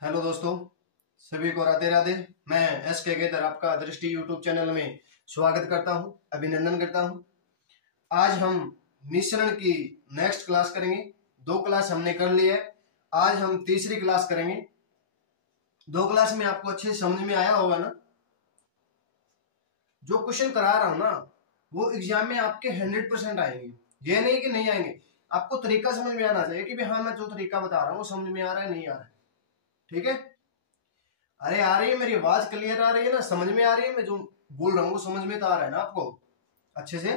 Hello दोस्तों, सभी को राधे राधे। मैं एस के गेदर आपका दृष्टि यूट्यूब चैनल में स्वागत करता हूं, अभिनंदन करता हूं। आज हम मिश्रण की नेक्स्ट क्लास करेंगे। 2 क्लास हमने कर ली है, आज हम तीसरी क्लास करेंगे। 2 क्लास में आपको अच्छे समझ में आया होगा ना। जो क्वेश्चन करा रहा हूं ना वो एग्जाम में आपके 100% आएंगे, ये नहीं कि नहीं आएंगे। आपको तरीका समझ में आना चाहिए कि भाई हाँ, मैं जो तरीका बता रहा हूँ वो समझ में आ रहा है नहीं आ रहा है। ठीक है? अरे आ रही है, मेरी आवाज क्लियर आ रही है ना, समझ में आ रही है, मैं जो बोल रहा हूँ वो समझ में तो आ रहा है ना आपको अच्छे से।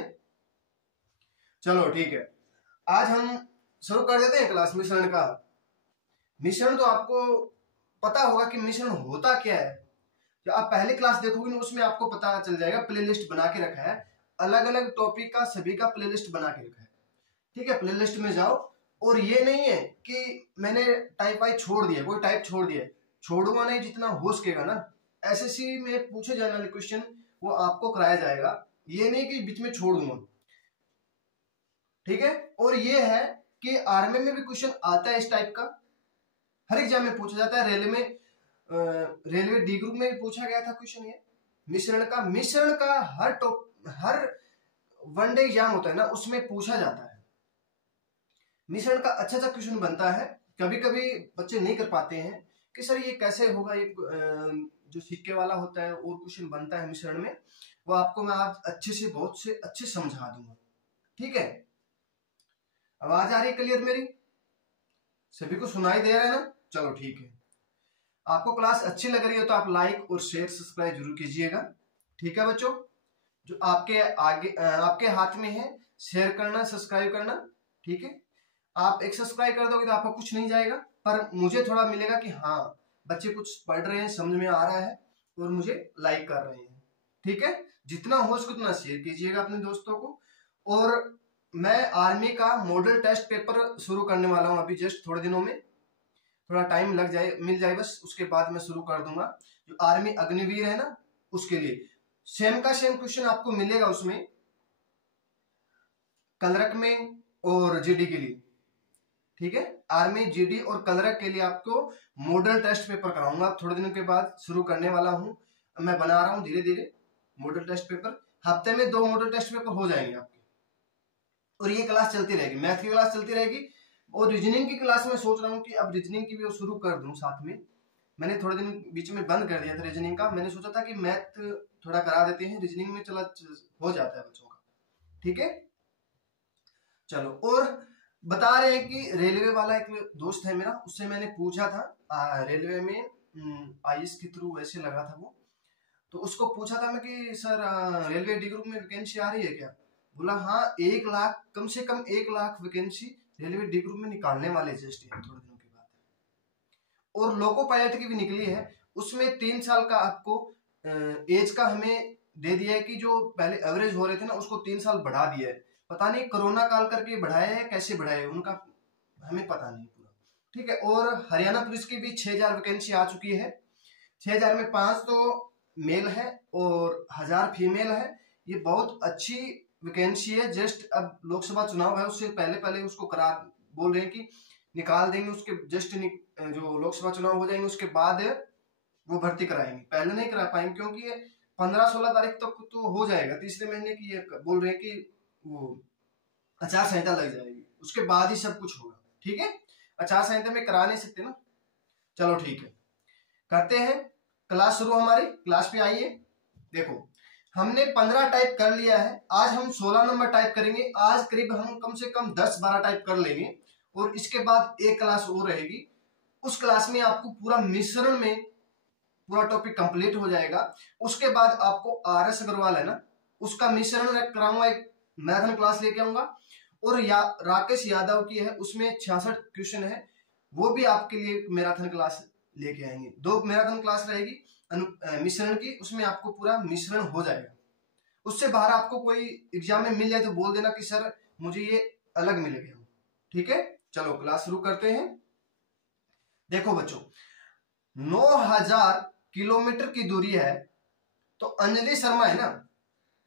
चलो ठीक है, आज हम शुरू कर देते हैं क्लास मिश्रण का। मिश्रण तो आपको पता होगा कि मिश्रण होता क्या है। जो आप पहली क्लास देखोगे ना उसमें आपको पता चल जाएगा। प्लेलिस्ट बना के रखा है, अलग अलग टॉपिक का सभी का प्लेलिस्ट बना के रखा है। ठीक है, प्लेलिस्ट में जाओ। और ये नहीं है कि मैंने टाइप वाइज छोड़ दिया, कोई टाइप छोड़ दिया, छोड़ूंगा नहीं, जितना हो सकेगा ना। एसएससी में पूछे जाने वाले क्वेश्चन वो आपको कराया जाएगा, ये नहीं कि बीच में छोड़ दूंगा। ठीक है, और ये है कि आर्मी में भी क्वेश्चन आता है इस टाइप का, हर एग्जाम में पूछा जाता है। रेलवे डी ग्रुप में भी पूछा गया था क्वेश्चन ये मिश्रण का हर वनडे एग्जाम होता है ना उसमें पूछा जाता है। मिश्रण का अच्छा क्वेश्चन बनता है। कभी कभी बच्चे नहीं कर पाते हैं कि सर ये कैसे होगा, ये जो सिक्के वाला होता है और क्वेश्चन बनता है मिश्रण में, वो आपको मैं आज अच्छे से बहुत से अच्छे समझा दूंगा। ठीक है, आवाज आ रही है क्लियर मेरी? सभी को सुनाई दे रहा है ना? चलो ठीक है। आपको क्लास अच्छी लग रही है तो आप लाइक और शेयर सब्सक्राइब जरूर कीजिएगा। ठीक है बच्चों, जो आपके हाथ में है शेयर करना, सब्सक्राइब करना। ठीक है, आप एक सब्सक्राइब कर दोगे तो आपको कुछ नहीं जाएगा, पर मुझे थोड़ा मिलेगा कि हाँ बच्चे कुछ पढ़ रहे हैं, समझ में आ रहा है और मुझे लाइक कर रहे हैं। ठीक है, जितना हो सके उतना शेयर कीजिएगा अपने दोस्तों को। और मैं आर्मी का मॉडल टेस्ट पेपर शुरू करने वाला हूं अभी, जस्ट थोड़े दिनों में, थोड़ा टाइम लग जाए, मिल जाए बस, उसके बाद मैं शुरू कर दूंगा। जो आर्मी अग्निवीर है ना उसके लिए सेम का सेम क्वेश्चन आपको मिलेगा उसमें, कलरक में और जीडी के लिए। ठीक है, आर्मी, जीडी और कलरक के लिए आपको मॉडल टेस्ट पेपर कराऊंगा, थोड़े दिनों के बाद शुरू करने वाला हूं। मैं बना रहा हूं धीरे धीरे मॉडल टेस्ट पेपर। हफ्ते में 2 मॉडल टेस्ट पेपर हो जाएंगे आपके, और ये क्लास चलती रहेगी, मैथ की क्लास चलती रहेगी। और रीजनिंग की क्लास में सोच रहा हूँ कि अब रीजनिंग की भी शुरू कर दूं साथ में। मैंने थोड़े दिन बीच में बंद कर दिया था रीजनिंग का, मैंने सोचा था कि मैथ थोड़ा करा देते हैं, रीजनिंग में चला हो जाता है बच्चों का। ठीक है, चलो। और बता रहे हैं कि रेलवे वाला एक दोस्त है मेरा, उससे मैंने पूछा था रेलवे में आईएएस के थ्रू वैसे लगा था वो, तो उसको पूछा था मैं कि सर रेलवे डी ग्रुप में वैकेंसी आ रही है क्या? बोला हाँ, 1 लाख, कम से कम 1 lakh vacancy railway D group में निकालने वाले जस्ट थोड़े दिनों के बाद। और लोको पायलट की भी निकली है, उसमें 3 साल का आपको एज का हमें दे दिया है कि जो पहले एवरेज हो रहे थे ना उसको 3 साल बढ़ा दिया है। पता नहीं कोरोना काल करके बढ़ाया है, कैसे बढ़ाया है उनका हमें पता नहीं पूरा। ठीक है, और हरियाणा पुलिस की भी 6000 वैकेंसी आ चुकी है। 6000 में 5 तो मेल है और 1000 फीमेल है। ये बहुत अच्छी वैकेंसी है। जस्ट अब लोकसभा चुनाव है, उससे पहले पहले उसको करार बोल रहे हैं कि निकाल देंगे, उसके जस्ट जो लोकसभा चुनाव हो जाएंगे उसके बाद वो भर्ती कराएंगे, पहले नहीं करा पाएंगे क्योंकि ये 15-16 तारीख तक तो हो जाएगा, तीसरे महीने की। ये बोल रहे हैं कि वो आचार संहिता लग जाएगी, उसके बाद ही सब कुछ होगा। ठीक है, आचार संहिता में करा नहीं सकते ना। चलो ठीक है, करते हैं क्लास शुरू। हमारी क्लास पे आइए। देखो, हमने 15 टाइप कर लिया है, आज हम 16 नंबर टाइप करेंगे। आज करीब हम कम से कम 10-12 टाइप कर लेंगे, और इसके बाद एक क्लास और रहेगी। उस क्लास में आपको पूरा मिश्रण में पूरा टॉपिक कंप्लीट हो जाएगा। उसके बाद आपको आरएस अग्रवाल है ना, उसका मिश्रण कराऊंगा, एक मैराथन क्लास लेके आऊंगा। और राकेश यादव की है, उसमें 66 क्वेश्चन है, वो भी आपके लिए मैराथन क्लास लेके आएंगे। 2 मैराथन क्लास रहेगी मिश्रण की, उसमें आपको पूरा मिश्रण हो जाएगा। उससे बाहर आपको कोई एग्जाम में मिल जाए तो बोल देना कि सर मुझे ये अलग मिल गया। ठीक है, चलो क्लास शुरू करते हैं। देखो बच्चों, 9000 किलोमीटर की दूरी है, तो अंजलि शर्मा है ना,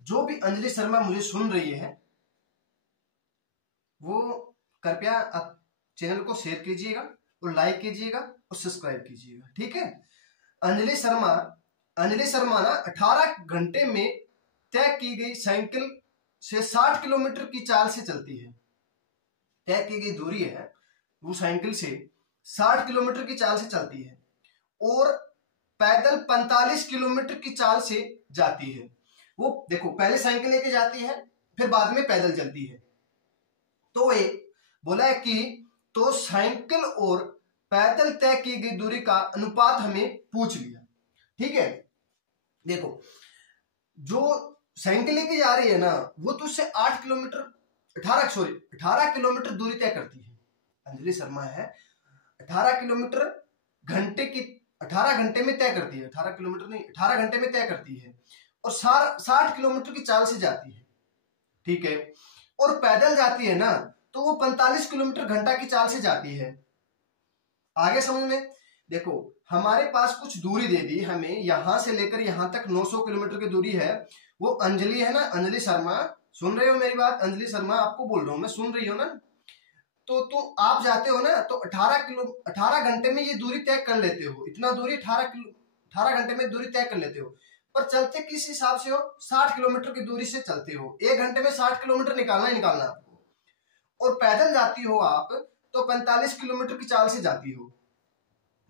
जो भी अंजलि शर्मा मुझे सुन रही है वो कृपया आप चैनल को शेयर कीजिएगा और लाइक कीजिएगा और सब्सक्राइब कीजिएगा, ठीक है। अंजलि शर्मा ना 18 घंटे में तय की गई साइकिल से 60 किलोमीटर की चाल से चलती है। तय की गई दूरी है वो साइकिल से 60 किलोमीटर की चाल से चलती है और पैदल 45 किलोमीटर की चाल से जाती है। वो देखो पहले साइकिल लेके जाती है फिर बाद में पैदल चलती है। तो ये बोला है कि तो साइकिल और पैदल तय की गई दूरी का अनुपात हमें पूछ लिया, ठीक है। देखो जो साइकिल लेके जा रही है ना वो तो उससे 18 किलोमीटर दूरी तय करती है। अंजलि शर्मा है 18 किलोमीटर घंटे की 18 घंटे में तय करती है, 18 किलोमीटर नहीं 18 घंटे में तय करती है और 60 किलोमीटर की चाल से जाती है, ठीक है। और पैदल जाती है ना तो वो 45 किलोमीटर घंटा की चाल से जाती है। आगे समझ में, देखो हमारे पास कुछ दूरी दे दी हमें, यहां से लेकर यहां तक 900 किलोमीटर की दूरी है। वो अंजलि है ना, अंजलि शर्मा, सुन रहे हो मेरी बात? अंजलि शर्मा आपको बोल रहा हूं मैं, सुन रही हो ना? तो आप जाते हो ना तो 18 घंटे में ये दूरी तय कर लेते हो। इतना दूरी 18 घंटे में दूरी तय कर लेते हो। पर चलते किस हिसाब से हो? 60 किलोमीटर की दूरी से चलते हो। 1 घंटे में 60 किलोमीटर निकालना ही निकालना आपको। और पैदल जाती हो आप तो 45 किलोमीटर की चाल से जाती हो।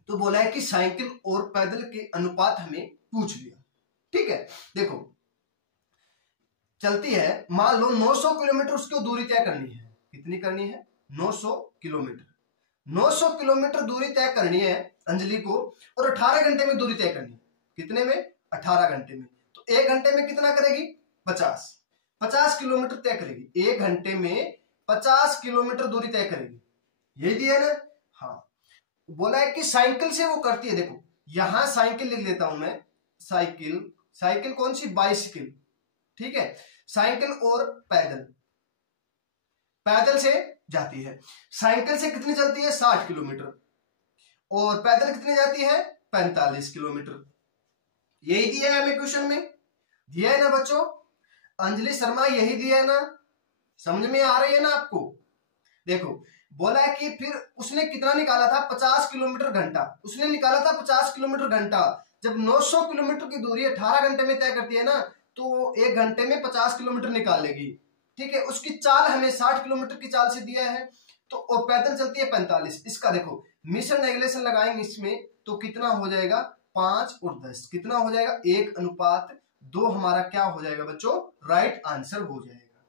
तो बोला है कि साइकिल और पैदल के अनुपात हमें पूछ लिया, ठीक है। देखो चलती है, मान लो 900 किलोमीटर उसको दूरी तय करनी है। कितनी करनी है? 900 किलोमीटर। 900 किलोमीटर दूरी तय करनी है अंजलि को और 18 घंटे में दूरी तय करनी है। कितने में? 18 घंटे में। तो 1 घंटे में कितना करेगी? 50 किलोमीटर तय करेगी। 1 घंटे में 50 किलोमीटर दूरी तय करेगी। यही दिया ना? हाँ। बोला है कि साइकिल से वो करती है। देखो यहां साइकिल लिख लेता हूं मैं, साइकिल कौन सी? बाइसिकल, ठीक है। साइकिल और पैदल से जाती है। साइकिल से कितनी चलती है? 60 किलोमीटर और पैदल कितनी जाती है? 45 किलोमीटर। यही दिया है हमें क्वेश्चन में, दिया है ना बच्चों? अंजलि शर्मा यही दिया है ना? समझ में आ रही है ना आपको? देखो बोला है कि फिर उसने कितना निकाला था? 50 किलोमीटर घंटा। उसने निकाला था 50 किलोमीटर घंटा। जब 900 किलोमीटर की दूरी 18 घंटे में तय करती है ना तो 1 घंटे में 50 किलोमीटर निकाल लेगी, ठीक है। उसकी चाल हमें 60 किलोमीटर की चाल से दिया है तो और पैदल चलती है 45। इसका देखो मिश्रण नेगलेशन लगाएंगे इसमें तो कितना हो जाएगा? 5 और 10 कितना हो जाएगा? 1:2 हमारा क्या हो जाएगा बच्चों? राइट आंसर हो जाएगा।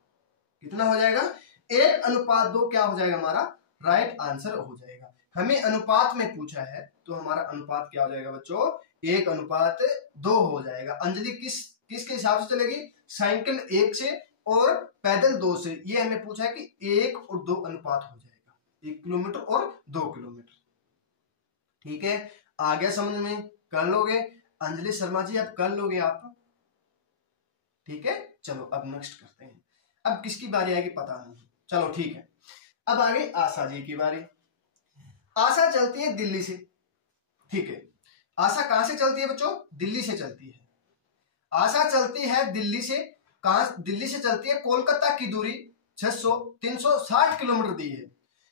कितना हो जाएगा? 1:2 क्या हो जाएगा हमारा? राइट आंसर हो जाएगा। हमें अनुपात में पूछा है तो हमारा अनुपात क्या हो जाएगा बच्चों? 1:2 हो जाएगा। अंजलि किसके हिसाब से चलेगी? साइकिल 1 से और पैदल 2 से। ये हमें पूछा है कि 1 और 2 अनुपात हो जाएगा, 1 किलोमीटर और 2 किलोमीटर, ठीक है। आ गया समझ में? कर लोगे अंजलि शर्मा जी, अब कर लोगे आप, ठीक है। चलो अब नेक्स्ट करते हैं। अब किसकी बारी आएगी पता नहीं, चलो ठीक है। अब आ गई आशा जी की बारी। आशा चलती है दिल्ली से, ठीक है। आशा कहां से चलती है बच्चों? दिल्ली से चलती है। आशा चलती है दिल्ली से, कहां? दिल्ली से चलती है। कोलकाता की दूरी 360 किलोमीटर दी है।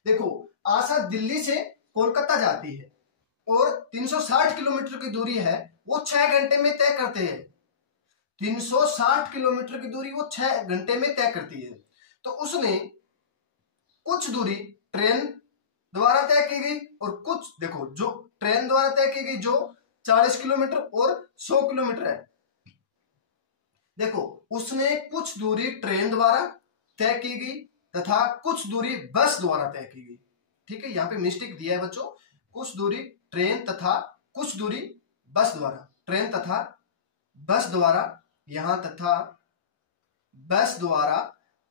देखो आशा दिल्ली से कोलकाता जाती है और 360 किलोमीटर की दूरी है, वो 6 घंटे में तय करते हैं। 360 किलोमीटर की दूरी वो 6 घंटे में तय करती है। तो उसने कुछ दूरी ट्रेन द्वारा तय की गई और कुछ, देखो जो ट्रेन द्वारा तय की गई जो 40 किलोमीटर और 100 किलोमीटर है। देखो उसने कुछ दूरी ट्रेन द्वारा तय की गई तथा कुछ दूरी बस द्वारा तय की गई, ठीक है। यहाँ पे मिस्टेक दिया है बच्चों, कुछ दूरी ट्रेन तथा कुछ दूरी बस द्वारा। ट्रेन तथा बस द्वारा, यहां तथा बस द्वारा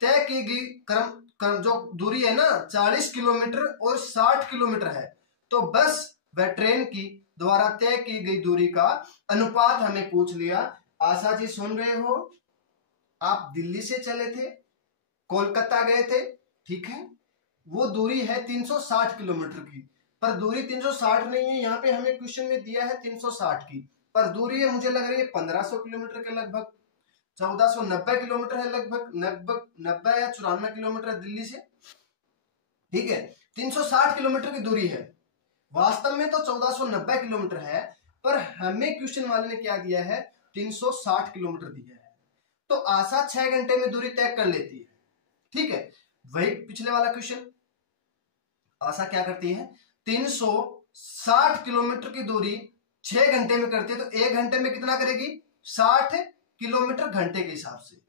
तय की गई क्रम जो दूरी है ना 40 किलोमीटर और 60 किलोमीटर है, तो बस व ट्रेन की द्वारा तय की गई दूरी का अनुपात हमें पूछ लिया। आशा जी सुन रहे हो? आप दिल्ली से चले थे, कोलकाता गए थे, ठीक है। वो दूरी है 360 किलोमीटर की, पर दूरी 360 नहीं है। यहाँ पे हमें क्वेश्चन में दिया है 360 की, पर दूरी है मुझे लग रही है 1500 किलोमीटर के लगभग, 1490 किलोमीटर है लगभग 90 या 94 किलोमीटर है दिल्ली से, ठीक है। 360 किलोमीटर की दूरी है। वास्तव में तो 1490 किलोमीटर है, पर हमें क्वेश्चन वाले ने क्या दिया है, 360 किलोमीटर दिया है। तो आशा 6 घंटे में दूरी तय कर लेती है, ठीक है। वही पिछले वाला क्वेश्चन, आशा क्या करती है, 360 किलोमीटर की दूरी 6 घंटे में करती है, तो 1 घंटे में कितना करेगी, 60 किलोमीटर घंटे के हिसाब से।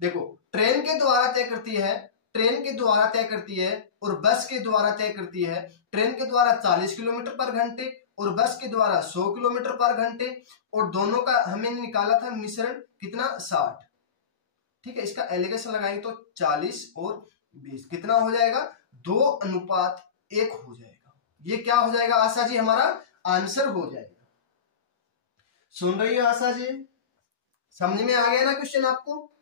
देखो ट्रेन के द्वारा तय करती है, ट्रेन के द्वारा तय करती है, और बस के द्वारा तय करती है। ट्रेन के द्वारा 40 किलोमीटर पर घंटे और बस के द्वारा 100 किलोमीटर पर घंटे, और दोनों का हमें निकाला था मिश्रण कितना, 60, ठीक है। इसका एलिगेशन लगाएंगे तो 40 और 20 कितना हो जाएगा, 2:1 हो जाएगा। ये क्या हो जाएगा आशा जी, हमारा आंसर हो जाएगा। सुन रही है आशा जी, समझ में आ गया ना क्वेश्चन आपको?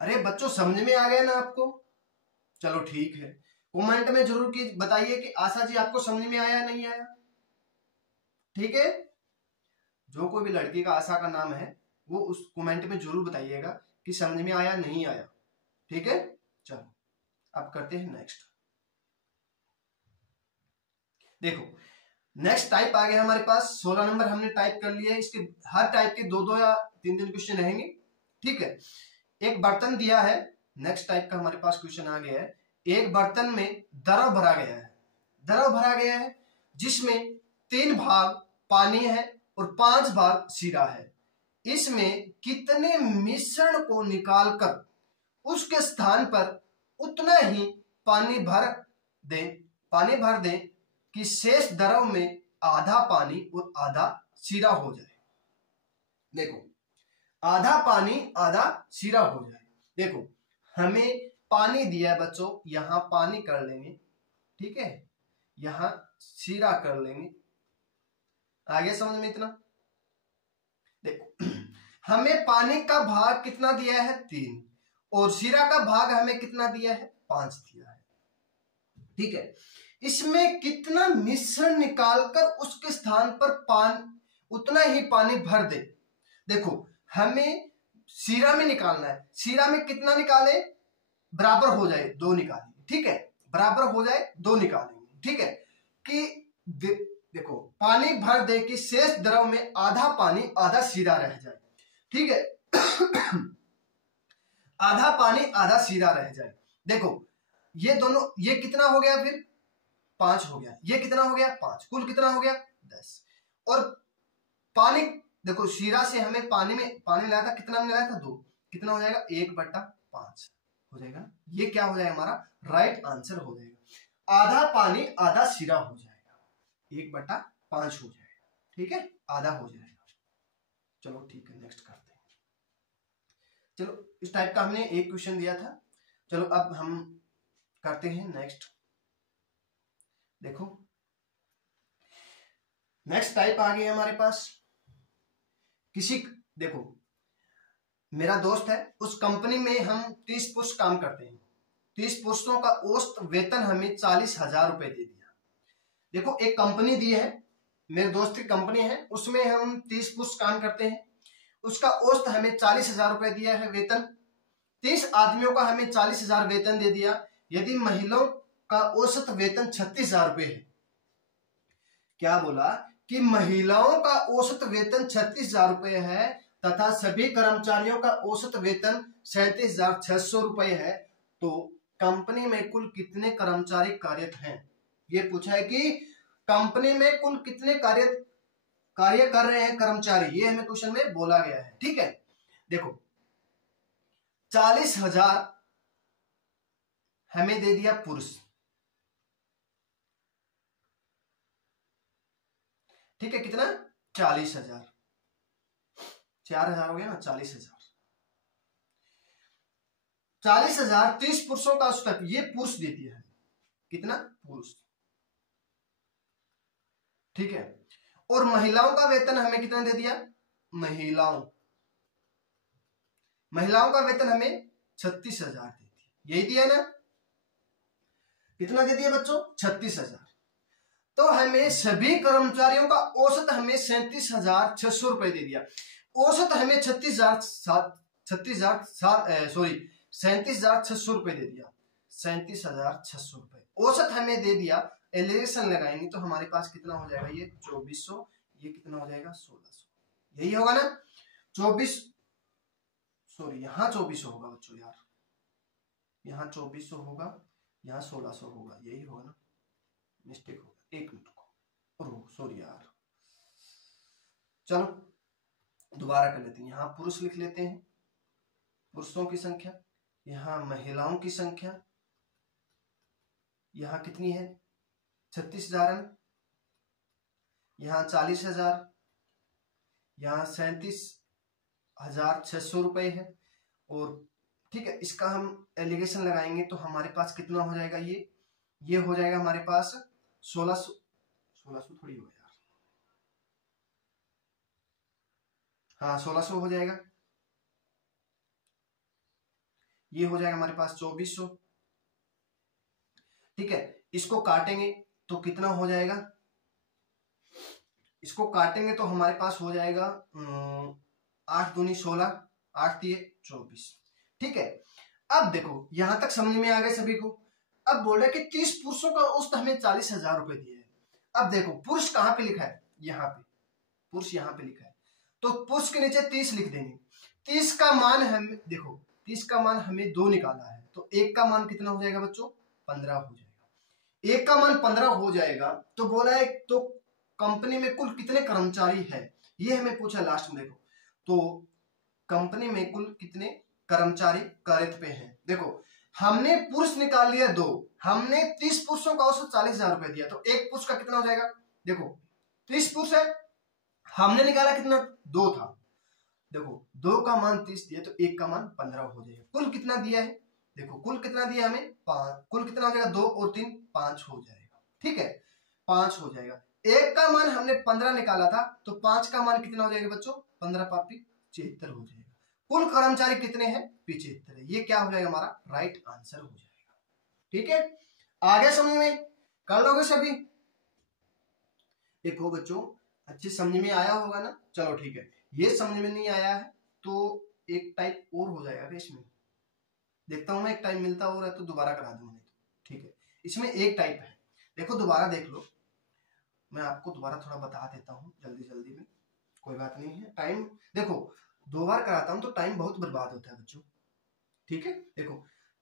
अरे बच्चों समझ में आ गया ना आपको? चलो ठीक है, कमेंट में जरूर की बताइए कि आशा जी आपको समझ में आया नहीं आया, ठीक है। जो कोई भी लड़की का आशा का नाम है वो उस कमेंट में जरूर बताइएगा कि समझ में आया नहीं आया, ठीक है। चलो अब करते हैं नेक्स्ट। देखो नेक्स्ट टाइप आ गया हमारे पास, 16 नंबर हमने टाइप कर लिया है। इसके हर टाइप के 2-2 या 3-3 क्वेश्चन रहेंगे, ठीक है। एक बर्तन दिया है, नेक्स्ट टाइप का हमारे पास क्वेश्चन आ गया है। एक बर्तन में द्रव भरा गया है, द्रव भरा गया है जिसमें 3 भाग पानी है और 5 भाग शीरा है। इसमें कितने मिश्रण को निकालकर उसके स्थान पर उतना ही पानी भर दें कि शेष द्रव में आधा पानी और आधा शीरा हो जाए। देखो आधा पानी आधा शीरा हो जाए। देखो हमें पानी दिया है बच्चों, यहां पानी कर लेंगे, ठीक है, यहां शीरा कर लेंगे। आगे समझ में इतना? देखो हमें पानी का भाग कितना दिया है, 3, और शीरा का भाग हमें कितना दिया है, 5 दिया है, ठीक है। इसमें कितना मिश्रण निकालकर उसके स्थान पर उतना ही पानी भर दे। देखो हमें शीरा में निकालना है, शीरा में कितना निकाले, बराबर हो जाए 2 निकालेंगे, ठीक है, बराबर हो जाए 2 निकालेंगे, ठीक है। कि देखो पानी भर दे कि शेष द्रव में आधा पानी आधा शीरा रह जाए, ठीक है। आधा पानी आधा शीरा रह जाए। देखो ये दोनों, ये कितना हो गया, फिर 5 हो गया, ये कितना हो गया 5, कुल कितना हो गया 10। और पानी देखो शीरा से हमें पानी लाया था, कितना मिलाया था 2, कितना हो जाएगा 1/5 हो जाएगा। ये क्या हो जाएगा, हमारा राइट आंसर हो जाएगा। आधा पानी आधा शीरा हो जाएगा, 1/5 हो जाएगा, ठीक है, आधा हो जाएगा। चलो ठीक है, नेक्स्ट करते हैं। चलो इस टाइप का हमने एक क्वेश्चन दिया था। चलो अब हम करते हैं नेक्स्ट। देखो नेक्स्ट टाइप आ गई हमारे पास। देखो मेरा दोस्त है, उस कंपनी में हम 30 पुरुष काम करते हैं। 30 पुरुषों का औसत वेतन हमें 40,000 रुपए दे दिया। देखो एक कंपनी दी है, मेरे दोस्त की कंपनी है, उसमें हम 30 पुरुष काम करते हैं, उसका औसत हमें 40,000 रुपए दिया है वेतन। 30 आदमियों का हमें 40,000 वेतन दे दिया। यदि महिलाओं का औसत वेतन 36,000 रुपए है, क्या बोला कि महिलाओं का औसत वेतन 36,000 रुपए है तथा सभी कर्मचारियों का औसत वेतन 37,600 रुपए है, तो कंपनी में कुल कितने कर्मचारी कार्यरत हैं। ये पूछा है कि कंपनी में कुल कितने कार्य कर रहे हैं कर्मचारी, ये हमें क्वेश्चन में बोला गया है, ठीक है। देखो 40,000 हमें दे दिया पुरुष, ठीक है, कितना 40,000, 4,000 हो गया ना, 40,000। 40,000 30 पुरुषों का औसत, ये पुरुष दे दिया है, कितना पुरुष, ठीक है। और महिलाओं का वेतन हमें कितना दे दिया, महिलाओं का वेतन हमें 36,000 दे दिया, यही दिया ना, कितना दे दिया बच्चों 36,000। तो हमें सभी कर्मचारियों का औसत हमें 37,600 रुपए दे दिया। औसत हमें 37,600 रुपए दे दिया। 37,600 रुपए औसत हमें दे दिया। एलिगेशन लगाएंगे तो हमारे पास कितना हो जाएगा, ये 2400, ये कितना हो जाएगा 1600, यही होगा ना 24, सॉरी यहाँ 2400 होगा बच्चों यार, यहाँ 2400 होगा, यहाँ 1600 होगा, यही होगा ना, मिस्टेक होगा, एक मिनट को, सॉरी यार, चलो दोबारा कर लेते हैं। यहाँ पुरुष लिख लेते हैं, पुरुषों की संख्या, यहाँ महिलाओं की संख्या, यहाँ कितनी है 36,000 है, यहाँ 40,000, यहाँ 37,600 रुपए है। और ठीक है, इसका हम एलिगेशन लगाएंगे तो हमारे पास कितना हो जाएगा, ये हो जाएगा हमारे पास 1600 थोड़ी होगा यार, हाँ 1600 हो जाएगा, ये हो जाएगा हमारे पास 2400। ठीक है, इसको काटेंगे तो कितना हो जाएगा, इसको काटेंगे तो हमारे पास हो जाएगा 8 दूनी 16, 8 दिए 24। ठीक है, अब देखो यहां तक समझ में आ गए सभी को। अब बोल रहे कि 30 पुरुषों का औसत हमें 40,000 रुपए दिए है। अब देखो पुरुष कहां पे लिखा है, यहाँ पे पुरुष यहाँ पे लिखा है, तो पुरुष के नीचे 30 लिख देंगे। 30 का मान हम देखो, 30 का मान हमें 2 निकाला है, तो 1 का मान कितना हो जाएगा बच्चों, 15 हो जाएगा। 1 का मान 15 हो जाएगा, तो बोला है तो कंपनी में कुल कितने कर्मचारी है, ये हमें पूछा लास्ट में। देखो तो कंपनी में कुल कितने कर्मचारी कार्यरत पे हैं। देखो हमने पुरुष निकाल लिया 2, हमने 30 पुरुषों का औसत 40,000 रुपए दिया, तो एक पुरुष का कितना हो जाएगा, देखो 30 पुरुष है, हमने निकाला कितना 2 था, देखो 2 का मान 30 दिया तो 1 का मान 15 हो जाएगा। कुल कितना दिया है, देखो कुल कितना दिया हमें 5, कुल कितना हो जाएगा 2 और 3 5 हो जाएगा। ठीक है, 5 हो जाएगा। 1 का मान हमने 15 निकाला था, तो 5 का मान कितना हो जाएगा बच्चों, 15 पापी 76 हो जाएगा। कुल कर्मचारी कितने हैं 75 है, ये क्या हो जाएगा हमारा राइट आंसर हो जाएगा। ठीक है, आगे समझ में कर लोगे सभी। देखो बच्चों अच्छे समझ में आया होगा ना, चलो ठीक है। ये समझ में नहीं आया है तो एक टाइप और हो जाएगा इसमें, देखता हूं मैं एक टाइप मिलता हो रहा है तो दोबारा करा दूंगा। ठीक है, इसमें एक टाइप है, देखो दोबारा देख लो, मैं आपको दोबारा थोड़ा बता देता हूँ जल्दी जल्दी में, कोई बात नहीं है। टाइम देखो 2 बार कराता हूं तो टाइम बहुत बर्बाद होता है बच्चों। ठीक है, देखो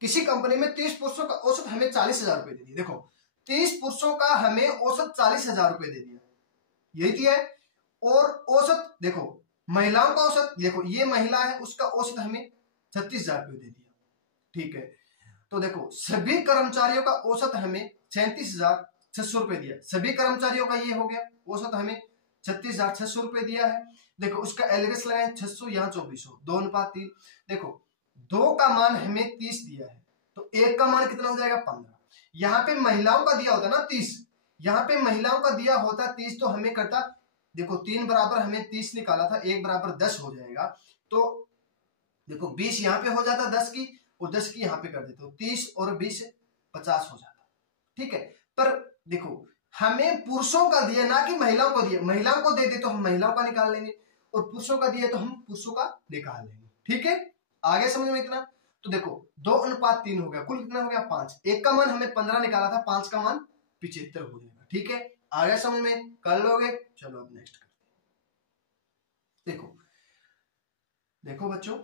किसी कंपनी में 30 पुरुषों का औसत हमें 40,000 रुपए दे दिए। देखो 30 पुरुषों का हमें औसत 40,000 रुपए दे दिया, यही दिया है। और औसत देखो महिलाओं का औसत, देखो ये महिला है, उसका औसत हमें 36,000 रुपए दे दिया। ठीक है, तो देखो सभी कर्मचारियों का औसत हमें 37,600 रुपए दिया, सभी कर्मचारियों का ये हो गया औसत हमें 36,600 रुपए दिया है। देखो उसका एलिगेशन लगाए 600, यहाँ 2400, 2:3। देखो 2 का मान हमें 30 दिया है, तो 1 का मान कितना हो जाएगा 15। यहाँ पे महिलाओं का दिया होता ना 30, यहाँ पे महिलाओं का दिया होता 30, तो हमें करता, देखो 3 बराबर हमें 30 निकाला था, 1 बराबर 10 हो जाएगा, तो देखो 20 यहाँ पे हो जाता 10 की, और 10 की यहाँ पे कर देते हो, 30 और 20 50 हो जाता। ठीक है, पर देखो हमें पुरुषों का दिया ना कि महिलाओं को दिया, महिलाओं को दे दे तो हम महिलाओं का निकाल लेंगे, और पुरुषों का दिया तो हम पुरुषों का निकाल लेंगे। ठीक है, आगे समझ में इतना। तो देखो 2:3 हो गया, कुल कितना हो गया 5। 1 का मान हमें 15 निकाला था, 5 का मान 75 हो जाएगा। ठीक है, आगे समझ में कर लोगे। चलो अब नेक्स्ट करते हैं। देखो देखो बच्चों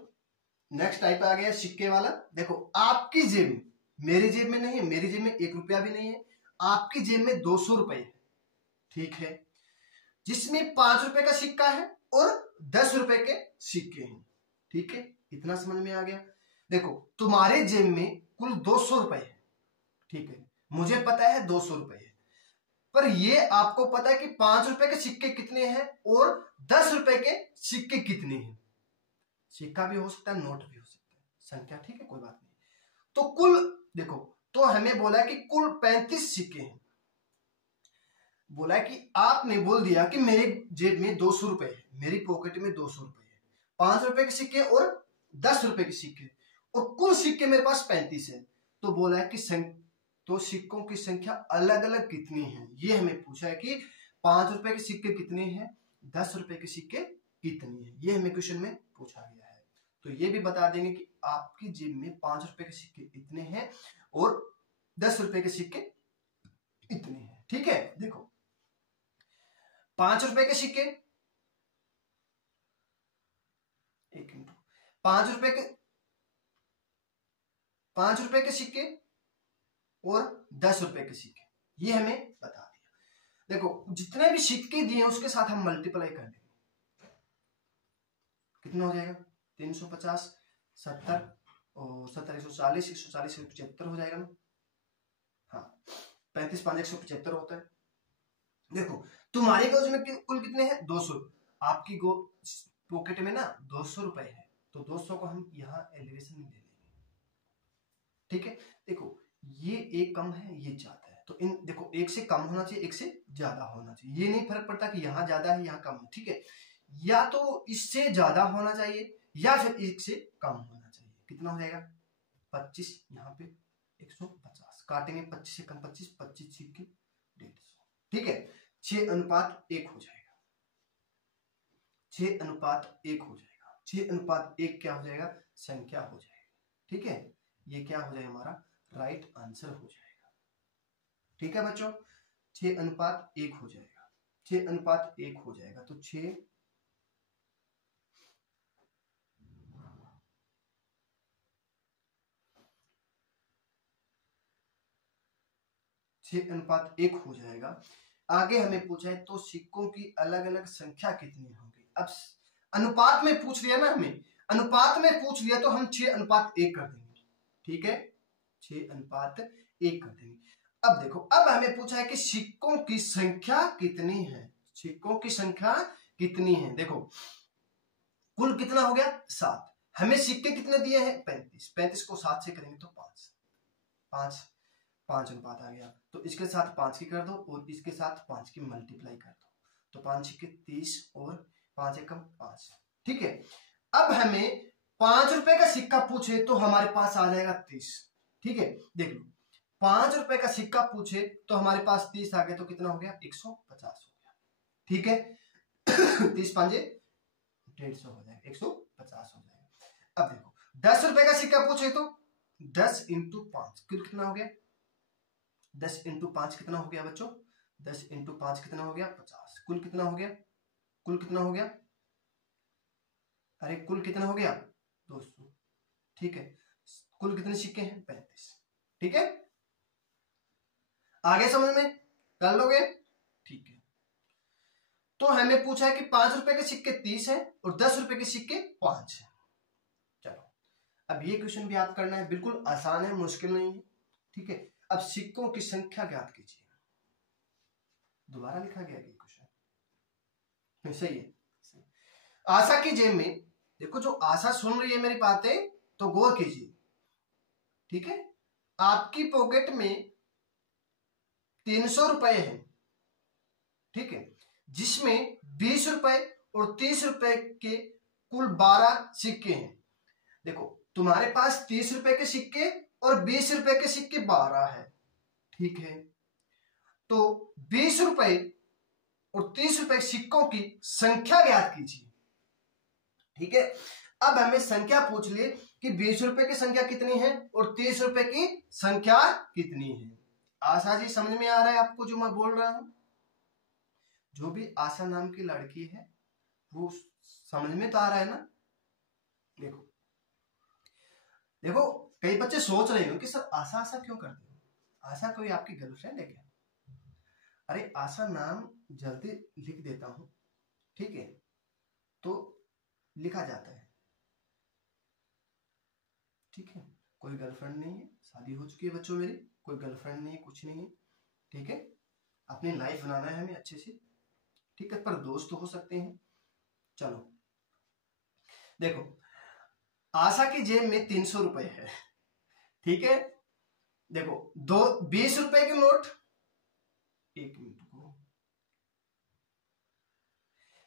नेक्स्ट टाइप आ गया सिक्के वाला। देखो आपकी जेब में, मेरी जेब में नहीं है, मेरी जेब में 1 रुपया भी नहीं है, आपकी जेब में 200 रुपए है। ठीक है, जिसमें 5 रुपए का सिक्का है और 10 रुपए के सिक्के हैं। ठीक है, इतना समझ में आ गया। देखो तुम्हारे जेब में कुल 200 रुपए है। ठीक है, मुझे पता है 200 रुपए है, पर ये आपको पता है कि 5 रुपए के सिक्के कितने हैं और 10 रुपए के सिक्के कितने हैं। सिक्का भी हो सकता है, नोट भी हो सकता है, संख्या। ठीक है, कोई बात नहीं। तो कुल देखो, तो हमें बोला कि कुल 35 सिक्के हैं। बोला कि आपने बोल दिया कि मेरे जेब में 200 रुपए है, मेरी पॉकेट में 200 रुपए है, 5 रुपए के सिक्के और 10 रुपए के सिक्के, और कुल सिक्के मेरे पास 35 है। तो बोला है कि तो सिक्कों की संख्या अलग अलग कितनी है, ये हमें पूछा है कि 5 रुपए के सिक्के कितने हैं, 10 रुपए के सिक्के कितने हैं, ये हमें क्वेश्चन में पूछा गया है। तो ये भी बता देंगे कि आपकी जेब में 5 रुपए के सिक्के इतने हैं और 10 रुपए के सिक्के इतने हैं। ठीक है, देखो 5 रुपए के सिक्के, 5 रुपए के 5 रुपए के सिक्के और 10 रुपए के सिक्के, ये हमें बता दिया। देखो जितने भी सिक्के दिए उसके साथ हम मल्टीप्लाई कर देंगे, कितना हो जाएगा 350, 70 और 70 140, 140 175 हो जाएगा ना। हाँ 35 5 175 होता है। देखो तुम्हारे गोज में कुल कितने हैं 200, आपकी पॉकेट में ना 200 रुपए है, तो 200 को हम यहाँ एलिवेशन में ले लेंगे। ठीक है, देखो ये एक कम है ये ज्यादा है, तो इन देखो एक से कम होना चाहिए एक से ज्यादा होना चाहिए, ये नहीं फर्क पड़ता कि यहाँ ज्यादा है यहाँ कम है। ठीक है, या तो इससे ज्यादा होना चाहिए या फिर इससे कम होना चाहिए। कितना हो जाएगा 25, यहाँ पे 150 काटेंगे, 25 से कम 25, 25 सिक्के 150। ठीक है, 6:1 हो जाएगा, 6:1 हो जाएगा। 6:1 क्या हो जाएगा संख्या हो जाएगा। ठीक है, ये क्या हो जाएगा हमारा राइट आंसर हो जाएगा। ठीक है बच्चों, 6:1 हो जाएगा, 6:1 हो जाएगा। तो 6:1 हो जाएगा। आगे हमें पूछा है तो सिक्कों की अलग अलग संख्या कितनी होगी। अब अनुपात में पूछ लिया ना, हमें अनुपात में पूछ लिया तो हम 6:1 कर देंगे। ठीक है, 6:1 कर देंगे। अब देखो, अब हमें पूछा है कि सिक्कों की संख्या कितनी है, सिक्कों की संख्या कितनी है। देखो कुल कितना हो गया 7, हमें सिक्के कितने दिए हैं 35, 35 को 7 से करेंगे तो 5 अनुपात आ गया। तो इसके साथ 5 की कर दो और इसके साथ 5 की मल्टीप्लाई कर दो, तो 5 सिक्के 30 और 5 एकम 5। ठीक है, अब हमें 5 रुपए का सिक्का पूछे तो हमारे पास आ जाएगा 30। ठीक है, देख लो 5 रुपए का सिक्का पूछे तो हमारे पास 30 आ गया, तो कितना हो गया 150 हो गया। ठीक है 30 5 150 हो जाएगा, 150 हो जाएगा। अब देखो 10 रुपए का सिक्का पूछे तो 10 × 5 कुल कितना हो गया, 10 × 5 कितना हो गया बच्चों, 10 × 5 कितना हो गया 50। कुल कितना हो गया, कुल कितना हो गया, अरे कुल कितना हो गया 200। ठीक है, कुल कितने सिक्के हैं 35। ठीक है, आगे समझ में कर लोगे। ठीक है, तो हमें पूछा है कि 5 रुपए के सिक्के 30 है और 10 रुपए के सिक्के 5 है। चलो अब ये क्वेश्चन भी याद करना है, बिल्कुल आसान है, मुश्किल नहीं है। ठीक है, अब सिक्कों की संख्या ज्ञात कीजिए। दोबारा लिखा गया ये क्वेश्चन, सही है। आशा की जेब में, देखो जो आशा सुन रही है मेरी बातें तो गौर कीजिए। ठीक है, आपकी पॉकेट में 300 रुपए है। ठीक है, जिसमें 20 रुपए और 30 रुपए के कुल 12 सिक्के हैं। देखो तुम्हारे पास 30 रुपए के सिक्के और 20 रुपए के सिक्के 12 है। ठीक है, तो 20 रुपए और 30 रुपए सिक्कों की संख्या ज्ञात कीजिए। ठीक है, अब हमें संख्या पूछ ली कि 20 रुपए की संख्या कितनी है और 30 रुपए की संख्या कितनी है। आशा जी समझ में आ रहा है आपको जो मैं बोल रहा हूं, जो भी आशा नाम की लड़की है वो समझ में तो आ रहा है ना। देखो देखो कई बच्चे सोच रहे हो कि सर आशा आशा क्यों करते हो, आशा कोई आपकी गर्लफ्रेंड है क्या। अरे आशा नाम जल्दी लिख देता हूं, ठीक है, तो लिखा जाता है। ठीक है, कोई गर्लफ्रेंड नहीं है, शादी हो चुकी है बच्चों मेरी, कोई गर्लफ्रेंड नहीं है, कुछ नहीं है। ठीक है, अपनी लाइफ बनाना है हमें अच्छे से। ठीक है, पर दोस्त हो सकते हैं। चलो देखो आशा की जेब में 300 रुपए है। ठीक है, देखो 20 रुपए के नोट, 1 मिनट को,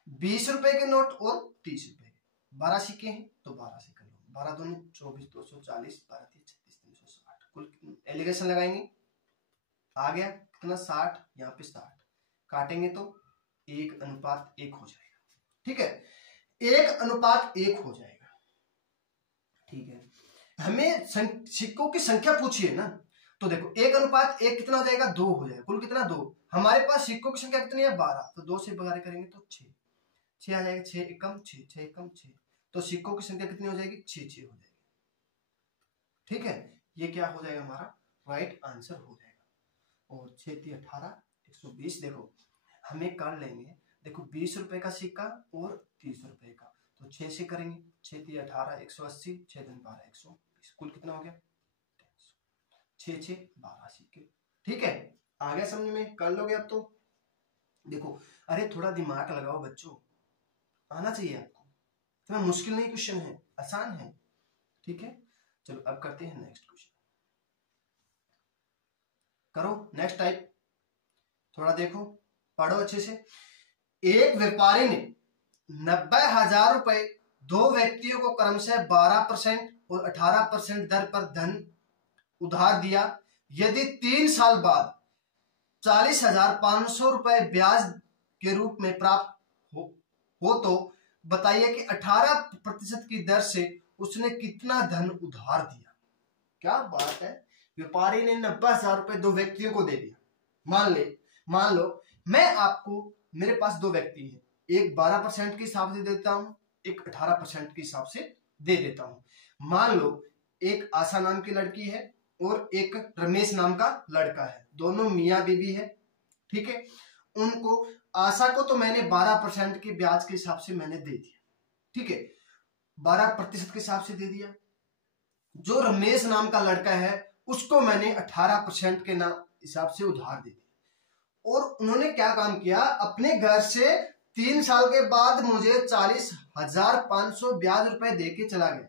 20 रुपए के नोट और 30 रुपए, 12 सिक्के हैं तो 12 से कर लो, 12 दूनी 24, 240, 12 36, 360। कुल एलिगेशन लगाएंगे, आ गया कितना 60, यहाँ पे 60 काटेंगे तो 1:1 हो जाएगा। ठीक है, 1:1 हो जाएगा। ठीक है, हमें सिक्कों की संख्या पूछी है ना, तो देखो 1:1 कितना हो जाएगा, 2 हो जाएगा। कुल कितना, 2। हमारे पास सिक्कों की संख्या कितनी है, 12, तो 2 से 12 करेंगे तो 6 आ जाएगा। 6 एकम 6, 6 एकम 6, तो सिक्कों की संख्या कितनी हो जाएगी, 6 हो जाएगी। ठीक है, ये क्या हो जाएगा, हमारा राइट आंसर हो जाएगा। और 6 3 18 120। देखो हमें कर लेंगे, देखो 20 रुपए का सिक्का और 30 रुपए का, तो 6 से करेंगे, 6 3 18 180, 6 3 12 120, कुल कितना हो गया, 6 6 12 सिक्के। ठीक है, आ गया समझ में, कर लोगे अब तो। देखो अरे थोड़ा दिमाग लगाओ बच्चों, आना चाहिए आपको, इतना मुश्किल नहीं क्वेश्चन है, आसान है। ठीक है, चलो अब करते हैं नेक्स्ट क्वेश्चन। करो नेक्स्ट टाइप, थोड़ा देखो, पढ़ो अच्छे से। एक व्यापारी ने 90,000 रुपए 2 व्यक्तियों को क्रमशः 12% और 18% दर पर धन उधार दिया। यदि 3 साल बाद 40,500 रुपए ब्याज के रूप में प्राप्त हो तो बताइए कि 18% की दर से उसने कितना धन उधार दिया। क्या बात है, व्यापारी ने 90,000 रुपए 2 व्यक्तियों को दे दिया। मान लो मैं आपको, मेरे पास 2 व्यक्ति हैं, एक 12% के हिसाब से देता हूं, एक 18% के हिसाब से दे देता हूं। मान लो एक आशा नाम की लड़की है और एक रमेश नाम का लड़का है, दोनों मियां बीबी है। ठीक है, उनको, आशा को तो मैंने 12% के ब्याज के हिसाब से मैंने दे दिया। ठीक है, 12% के हिसाब से दे दिया। जो रमेश नाम का लड़का है उसको मैंने 18% के नाम हिसाब से उधार दे दिया। और उन्होंने क्या काम किया, अपने घर से 3 साल के बाद मुझे 40,500 ब्याज रुपए दे के चला गया।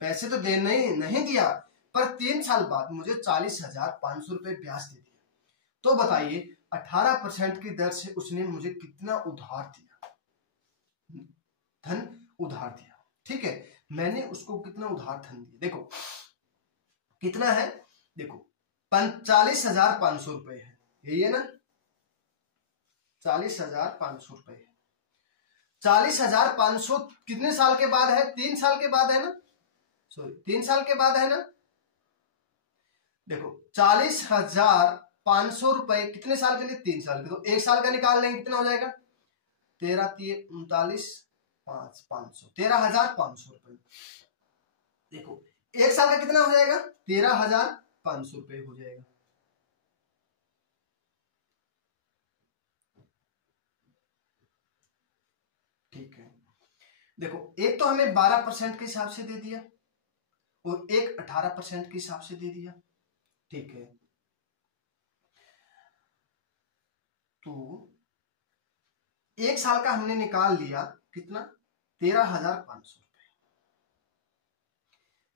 पैसे तो देने नहीं दिया, पर 3 साल बाद मुझे 40,500 रुपए ब्याज दे दिया। तो बताइए 18% की दर से उसने मुझे कितना उधार दिया, धन उधार दिया। ठीक है, मैंने उसको कितना उधार धन दिया, देखो कितना है, देखो 40,500 रुपए है, यही है ना, 40,500 रुपए है। 40,500 कितने साल के बाद है, 3 साल के बाद है ना, सॉरी 3 साल के बाद है ना। देखो 40,500 रुपए कितने साल के लिए, 3 साल के, तो 1 साल का निकाल लेंगे, कितना हो जाएगा, 13 3 39 5 500, 13,500 रुपए। देखो 1 साल का कितना हो जाएगा, 13,500 रुपए हो जाएगा। ठीक है, देखो एक तो हमें 12% के हिसाब से दे दिया और एक 18% के हिसाब से दे दिया। ठीक है, तो 1 साल का हमने निकाल लिया, कितना, 13,500 रुपए।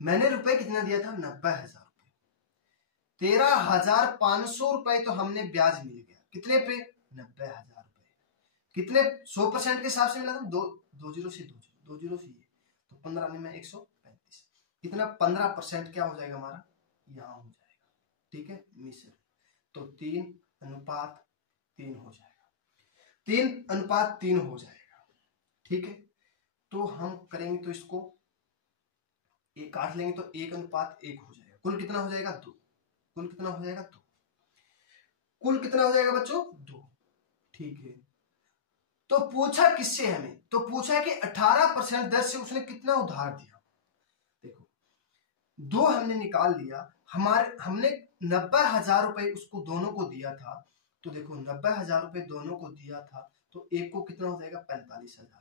मैंने रुपए कितना दिया था, 90,000 रुपए। 13,500 रुपए तो हमने ब्याज मिल गया, कितने पे, 90,000 रुपए। कितने, 100% के हिसाब से मिला था, 2 जीरो से 2 जीरो से ये, तो 15 में 135, कितना, 15% क्या हो जाएगा हमारा, यहां हो जाएगा। ठीक है, मिश्र, तो 3:3 हो जाएगा, 3:3 हो जाएगा। ठीक है, तो हम करेंगे तो इसको एक काट लेंगे तो 1:1 हो जाएगा। कुल कितना हो जाएगा, 2। कुल कितना हो जाएगा, 2। कुल कितना हो जाएगा बच्चों, 2। ठीक है, तो पूछा किससे हमें, तो पूछा कि 18% दर से उसने कितना उधार दिया। देखो 2 हमने निकाल लिया, हमने 90,000 रुपए उसको दोनों को दिया था, तो देखो 90,000 रुपए दोनों को दिया था, तो एक को कितना हो जाएगा, 45,000 रुपए।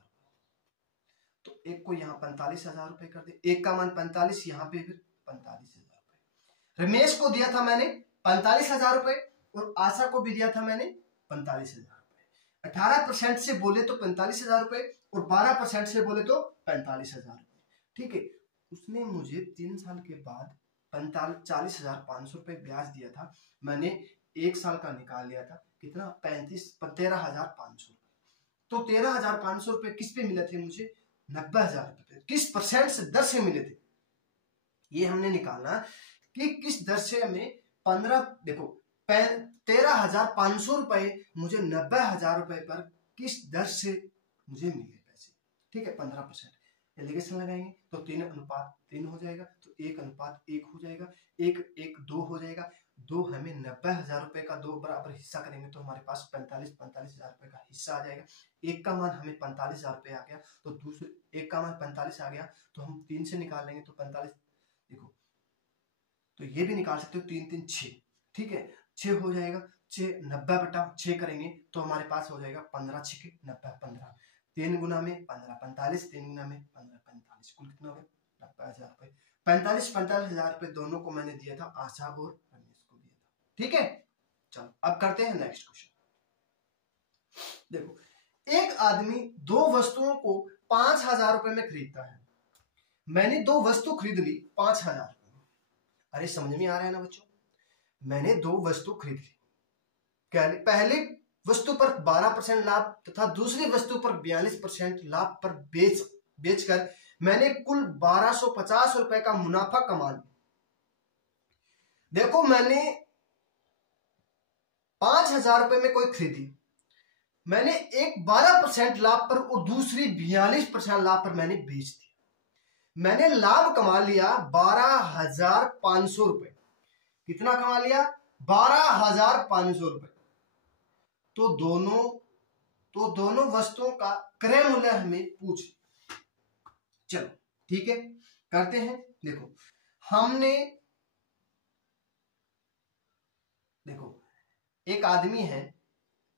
तो एक को यहाँ 45,000 रुपए कर दे, एक का मान 45, यहाँ पे फिर 45,000 रुपए। रमेश को दिया था मैंने 45,000 रुपए और आशा को भी दिया था मैंने 45,000 रुपए। 18% से बोले तो 45,000 रुपए और 12% से बोले तो 45,000 रुपए। ठीक है, उसने मुझे 3 साल के बाद 40,500 रुपए ब्याज दिया था, मैंने 1 साल का निकाल लिया था, कितना, 13,500 रुपए। तो 13,500 रुपए किस पे मिले थे मुझे, 90,000 रुपए। किस परसेंट से, दर से मिले थे, ये हमने निकालना कि किस दर से हमें 15, देखो 13,500 रुपए मुझे 90,000 रुपए पर किस दर से मुझे मिले पैसे। ठीक है, 15%। एलिगेशन लगाएंगे तो 3:3 हो जाएगा, तो 1:1 हो जाएगा, 1:2 हो जाएगा। 2 हमें 90,000 रुपए का 2 बराबर हिस्सा करेंगे तो हमारे पास 45,000 रुपए का हिस्सा आ जाएगा। एक का मान हमें 45,000 रुपए आ गया, तो दूसरे एक का मान 45 आ गया, तो हम 3 से निकाल लेंगे तो 45, देखो तो ये भी निकाल सकते हो, 3 3 6, ठीक है, 6 हो जाएगा। 6 90/6 करेंगे तो हमारे पास हो जाएगा 15 6 90, 15 3 गुना में 15 45, 3 गुना में 15 45, कुल कितना हो गया 90,000 रुपए। 45,000 रुपए दोनों को मैंने दिया था, आशा और रमेश को दिया था, ठीक है। चलो अब करते हैं नेक्स्ट क्वेश्चन। देखो, एक आदमी 2 वस्तुओं को 5,000 रुपए में खरीदता है। मैंने 2 वस्तु खरीद ली 5,000 रुपए में। अरे समझ में आ रहा है ना बच्चों, मैंने 2 वस्तु खरीद ली, क्या पहले वस्तु पर 12% लाभ तथा दूसरी वस्तु पर 42% लाभ पर बेचकर मैंने कुल 1250 रुपए का मुनाफा कमा लिया। देखो मैंने 5,000 रुपए में कोई खरीदी, मैंने एक 12% लाभ पर और दूसरी 42% लाभ पर मैंने बेच दिया। मैंने लाभ कमा लिया 12,500 रुपए। कितना कमा लिया 12,500 रुपए। तो दोनों वस्तुओं का क्रय मूल्य हमें पूछ, चलो ठीक है करते हैं। देखो हमने, देखो एक आदमी है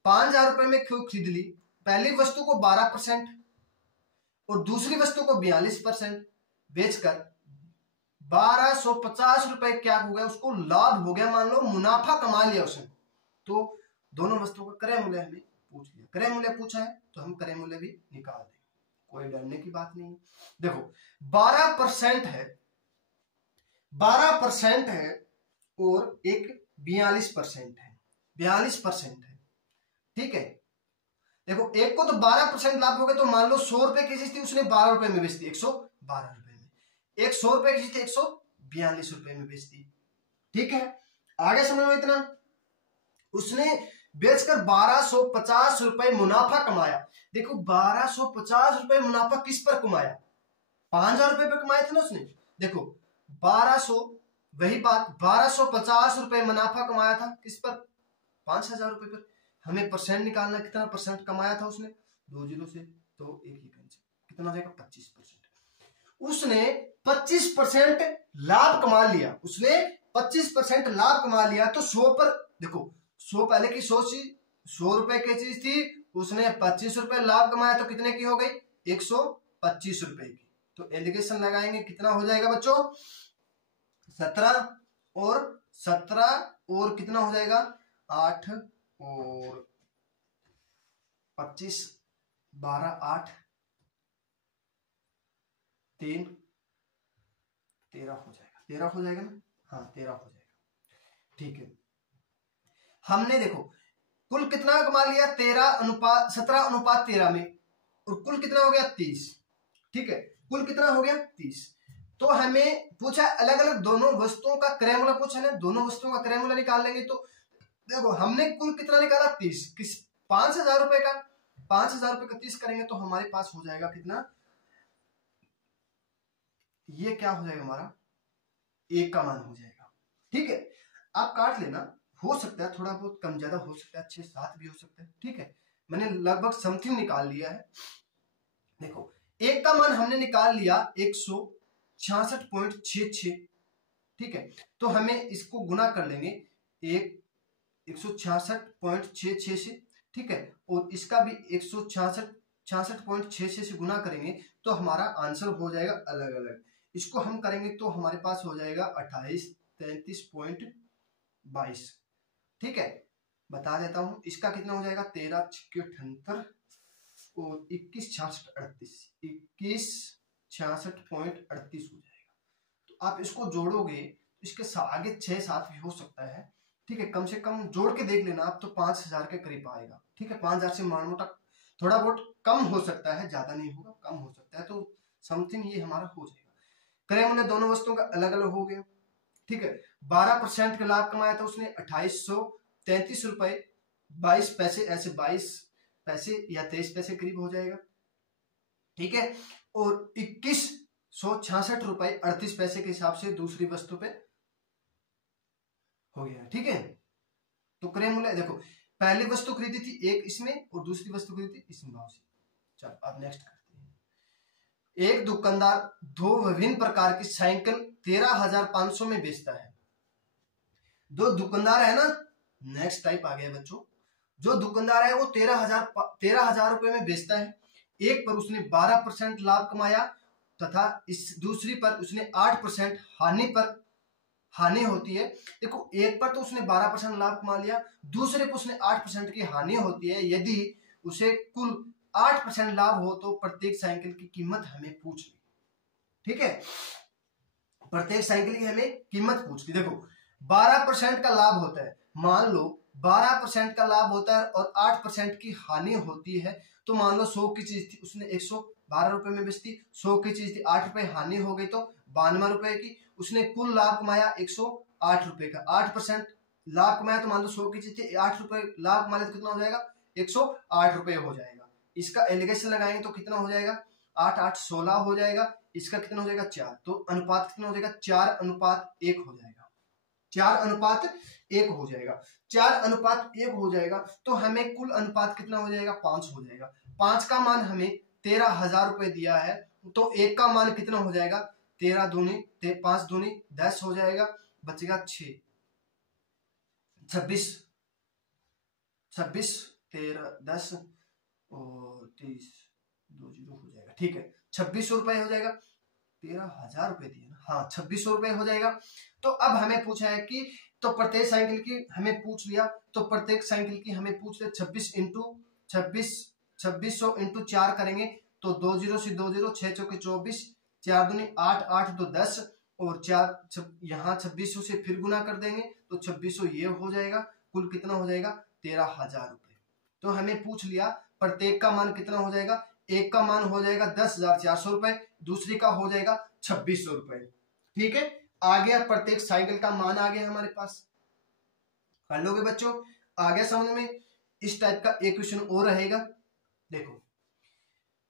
5,000 रुपए में खरीद ली, पहली वस्तु को 12% और दूसरी वस्तु को 42% बेचकर 1250 रुपए क्या हो गया, उसको लाभ हो गया, मान लो मुनाफा कमा लिया उसने। तो दोनों वस्तुओं का क्रय मूल्य हमें पूछ लिया, क्रय मूल्य पूछा है तो हम क्रय मूल्य भी निकाल देंगे, कोई डरने की बात नहीं। देखो 12% है, 12% है और एक 42% है, 42% है, ठीक है। देखो एक को तो 12% लाभ हो गया, तो मान लो 100 रुपए की चीज थी, उसने 12 रुपए में बेच दी, 112 रुपए में। एक 100 रुपए की चीज थी, 142 रुपए में बेच दी, ठीक है। आगे समझ लो, इतना उसने बेचकर 1250 रुपए मुनाफा कमाया। देखो 1250 रुपए मुनाफा किस पर कमाया, 5,000 रुपए पर कमाए थे ना उसने। देखो 1200, वही बात 1250 रुपए मुनाफा कमाया था, किस पर 5,000 रुपए पर। हमें परसेंट निकालना, कितना परसेंट कमाया था उसने, 2 जीरो से तो एक ही कैंसिल, कितना हो जाएगा 25%। उसने 25% लाभ कमा लिया, उसने 25% लाभ कमा लिया। तो 100 पर देखो 100 पहले की 100 रुपए की चीज थी, उसने 25 रुपए लाभ कमाया, तो कितने की हो गई 125 रुपए की। तो एलिगेशन लगाएंगे, कितना हो जाएगा बच्चों 17 और कितना हो जाएगा 8 और 25, 12 8 3 13 हो जाएगा, 13 हो जाएगा ना, हाँ 13 हो जाएगा, ठीक है। हमने देखो कुल कितना कमा लिया 17:13 में, और कुल कितना हो गया 30, ठीक है, कुल कितना हो गया 30। तो हमें पूछा अलग अलग दोनों वस्तुओं का क्रय मूल्य पूछा है, दोनों वस्तुओं का क्रय मूल्य निकाल लेंगे। तो देखो हमने कुल कितना निकाला 30, किस 5,000 रुपए का, 5,000 रुपए का 30 करेंगे तो हमारे पास हो जाएगा कितना, ये क्या हो जाएगा हमारा 1 का मान हो जाएगा, ठीक है। आप काट लेना, हो सकता है थोड़ा बहुत कम ज्यादा हो सकता है, 6-7 भी हो सकता है, ठीक है। मैंने लगभग समथिंग निकाल लिया है। देखो 1 का मान हमने निकाल लिया 166.66, ठीक है। तो हमें इसको गुना कर लेंगे 166.66 से, ठीक है, और इसका भी 166.66 से गुना करेंगे तो हमारा आंसर हो जाएगा अलग अलग। इसको हम करेंगे तो हमारे पास हो जाएगा 2833.22, ठीक है। बता देता हूं इसका कितना हो जाएगा 13 6 78 और 21 66 38, 21 66.38 हो जाएगा। तो आप इसको जोड़ोगे, इसके आगे 6-7 भी हो सकता है, ठीक है, कम से कम जोड़ के देख लेना आप, तो 5,000 के करीब आएगा, ठीक है। 5,000 से मान मोटा थोड़ा बहुत कम हो सकता है, ज्यादा नहीं होगा, कम हो सकता है, तो समथिंग ये हमारा हो जाएगा। क्रय मूल्य दोनों वस्तुओं का अलग अलग हो गया, ठीक है। 12% का लाभ कमाया था उसने 2833 रुपए 22 पैसे, ऐसे 22 पैसे या 23 पैसे करीब हो जाएगा, ठीक है। और 2166 रुपए 38 पैसे के हिसाब से दूसरी वस्तु पे हो गया। ठीक है, तो क्रय मूल्य देखो, पहली वस्तु खरीदी थी एक इसमें और दूसरी वस्तु खरीदी थी इसमें भाव से। चलो अब नेक्स्ट करते हैं। एक दुकानदार दो विभिन्न प्रकार की साइकिल 13,500 में बेचता है। दो दुकानदार है ना, नेक्स्ट टाइप आ गया बच्चों। जो दुकानदार है वो 13,000 रुपए में बेचता है। एक पर उसने 12% लाभ कमाया तथा इस दूसरी पर उसने 8% हानि होती है। देखो, एक पर तो उसने 12% लाभ कमा लिया, दूसरे पर उसने 8% की हानि होती है। यदि उसे कुल 8% लाभ हो तो प्रत्येक साइकिल की कीमत हमें पूछ ली। ठीक है, प्रत्येक साइकिल की हमें कीमत पूछ ली। देखो, 12% का लाभ होता है, मान लो 12% का लाभ होता है और 8% की हानि होती है। तो मान लो 100 की चीज थी, उसने 112 रुपए में बेचती, 100 की चीज थी, 8 रुपए हानि हो गई तो 92 रुपए की। उसने कुल लाभ कमाया 108 रुपए का, 8% लाभ कमाया, तो मान लो 100 की चीज थी, 8 रुपए लाभ कमाया तो कितना हो जाएगा, 108 रुपए हो जाएगा। इसका एलिगेशन लगाएंगे तो कितना हो जाएगा, 8 8 16 हो जाएगा। इसका कितना हो जाएगा, 4। तो अनुपात कितना हो जाएगा, 4:1 हो जाएगा। 4:1 हो जाएगा। 4:1 हो जाएगा तो हमें कुल अनुपात कितना हो जाएगा, 5 हो जाएगा। 5 का मान हमें 13,000 रुपए दिया है, तो 1 का मान कितना हो जाएगा, 13 दूनी 5 दूनी 10 हो जाएगा, बचेगा 6, 26 13 10 और 30 2 0 हो जाएगा। ठीक है, 2600 रुपए हो जाएगा। 13,000 रुपए दिए ना, हाँ 2600 रुपए हो जाएगा। तो अब हमें पूछा है कि, तो प्रत्येक साइकिल की हमें पूछ लिया, तो प्रत्येक साइकिल की हमें पूछ लिया 2600 इंटू 4 करेंगे तो 2 0 से 2 0, 6 चौके 24, 4 दूनी 8 8 तो 10 और 4 यहाँ 2600 से फिर गुना कर देंगे तो 2600 ये हो जाएगा। कुल कितना हो जाएगा, 13,000 रुपए। तो हमें पूछ लिया प्रत्येक का मान कितना हो जाएगा, एक का मान हो जाएगा 10,400 रुपए, दूसरी का हो जाएगा 2600 रुपए। ठीक है, आ गया प्रत्येक साइकिल का मान आ गया हमारे पास। कर लोगे बच्चों, आ गया समझ में। इस टाइप का एक क्वेश्चन और रहेगा। देखो,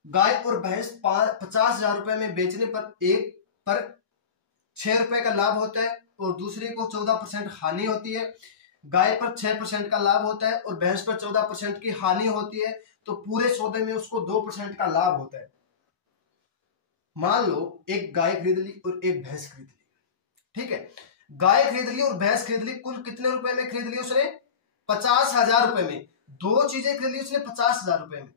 गाय और भैंस 50,000 रुपए में बेचने पर एक पर 6 रुपए का लाभ होता है और दूसरे को 14% हानि होती है। गाय पर 6% का लाभ होता है और भैंस पर 14% की हानि होती है, तो पूरे सौदे में उसको 2% का लाभ होता है। मान लो एक गाय खरीद ली और एक भैंस खरीद ली। ठीक है, गाय खरीद ली और भैंस खरीद ली, कुल कितने रुपए में खरीद ली उसने, 50,000 रुपए में। दो चीजें खरीद ली उसने 50,000 रुपए में,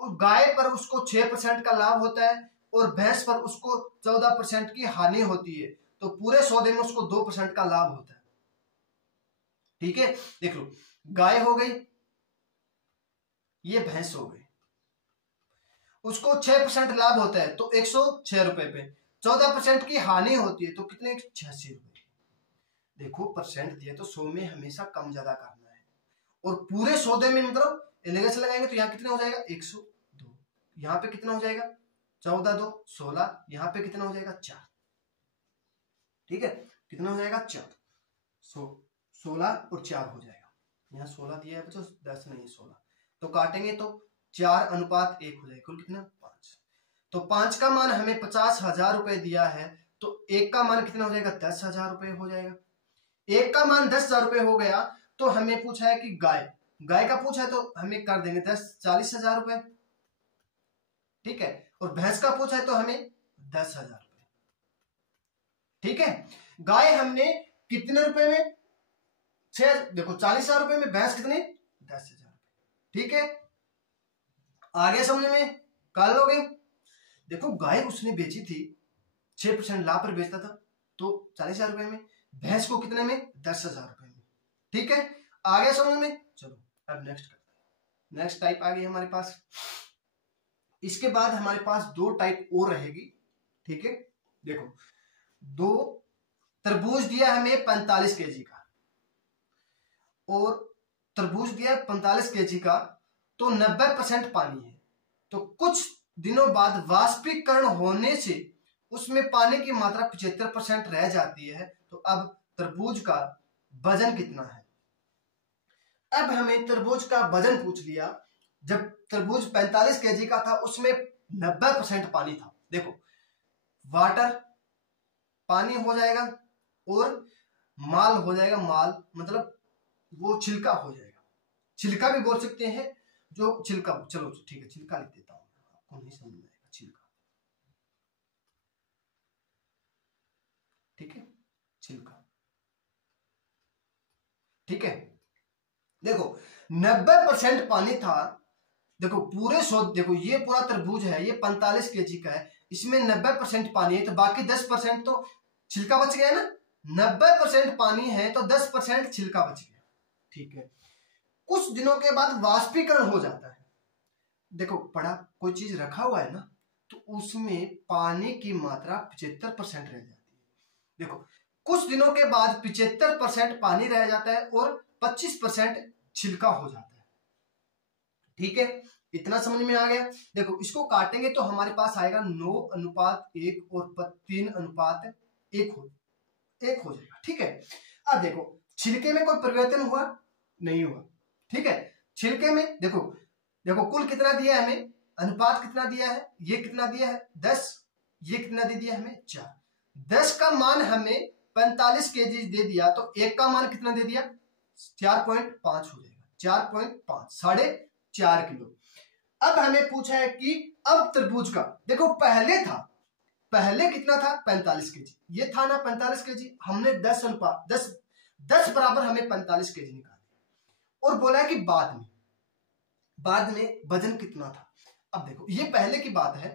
और गाय पर उसको 6% का लाभ होता है और भैंस पर उसको 14% की हानि होती है, तो पूरे सौदे में उसको 2% का लाभ होता है। ठीक है, देख लो, गाय हो गई, ये भैंस हो गई, उसको 6% लाभ होता है तो 106 रुपए पे, 14% की हानि होती है तो कितने, 86 रुपए। देखो, परसेंट दिए तो 100 में हमेशा कम ज्यादा करना है, और पूरे सौदे में मतलब एलिगेशन लगाएंगे तो यहाँ कितना हो जाएगा, 102। यहाँ पे कितना हो जाएगा, 14 2 16, यहाँ पे कितना हो जाएगा, 4। ठीक है, कितना हो जाएगा, 4, 16 और 4 हो जाएगा। यहाँ 16 दिया है बच्चों, 10 नहीं 16, तो काटेंगे तो 4:1 हो जाएगा। कुल कितना, 5। तो 5 का मान हमें 50,000 रुपए दिया है, तो एक का मान कितना हो जाएगा, 10,000 रुपए हो जाएगा। एक का मान 10,000 रुपए हो गया, तो हमें पूछा है कि गाय का पूछा है तो हमें कर देंगे 40,000 रुपए। ठीक है, और भैंस का पूछा है तो हमें 10,000 रुपए। ठीक है, गाय हमने कितने रुपए में, 6, देखो 40,000 रुपए में, भैंस कितने, 10,000 रुपए। ठीक है, आगे समझ में, कर लोगे। देखो, गाय उसने बेची थी 6% लाभ पर बेचता था तो 40,000 रुपए में, भैंस को कितने में, 10,000 रुपए में। ठीक है, आगे समझ में। चलो अब नेक्स्ट करते हैं। नेक्स्ट टाइप आ गई हमारे पास। इसके बाद हमारे पास 2 टाइप और रहेगी। ठीक है, देखो, 2 तरबूज दिया हमें 45 केजी का, और तरबूज दिया 45 केजी का, तो 90% पानी है, तो कुछ दिनों बाद वाष्पीकरण होने से उसमें पानी की मात्रा 75% रह जाती है। तो अब तरबूज का वजन कितना है। अब हमें तरबूज का वजन पूछ लिया। जब तरबूज 45 केजी का था, उसमें 90% पानी था, देखो वाटर पानी हो जाएगा और माल हो जाएगा, माल मतलब वो छिलका हो जाएगा, छिलका भी बोल सकते हैं जो छिलका, चलो ठीक है छिलका लिख देता हूं, आपको नहीं समझ में आएगा छिलका, ठीक है छिलका, ठीक है। देखो 90% पानी था, देखो पूरे देखो ये पूरा तरबूज है, ये 45 केजी का है, इसमें 90% पानी है तो बाकी 10% तो छिलका बच गया ना, 90% पानी है तो 10% छिलका बच गया, ठीक है। कुछ दिनों के बाद वाष्पीकरण हो जाता है, देखो पड़ा कोई चीज रखा हुआ है ना तो उसमें पानी की मात्रा 75% रह जाती है, देखो कुछ दिनों के बाद 75% पानी रह जाता है और 25% छिलका हो जाता है, ठीक है। इतना समझ में आ गया। देखो इसको काटेंगे तो हमारे पास आएगा 9:1 और 3:1 हो जाएगा, ठीक है। अब देखो छिलके में कोई परिवर्तन हुआ नहीं हुआ, ठीक है। छिलके में देखो देखो कुल कितना दिया है हमें, अनुपात कितना दिया है, ये कितना दिया है 10, ये कितना दे दिया हमें 4, 10 का मान हमें 45 केजी दे दिया तो 1 का मान कितना दे दिया 4.5 हो जाएगा, 4.5 4.5 किलो। अब हमें पूछा है कि अब तरबूज का, देखो पहले था, पहले कितना था 45 केजी, ये था ना 45 केजी, हमने 10 अनुपात 10 बराबर हमें 45 केजी निकाले और बोला कि बाद में वजन कितना था। अब देखो ये पहले की बात है,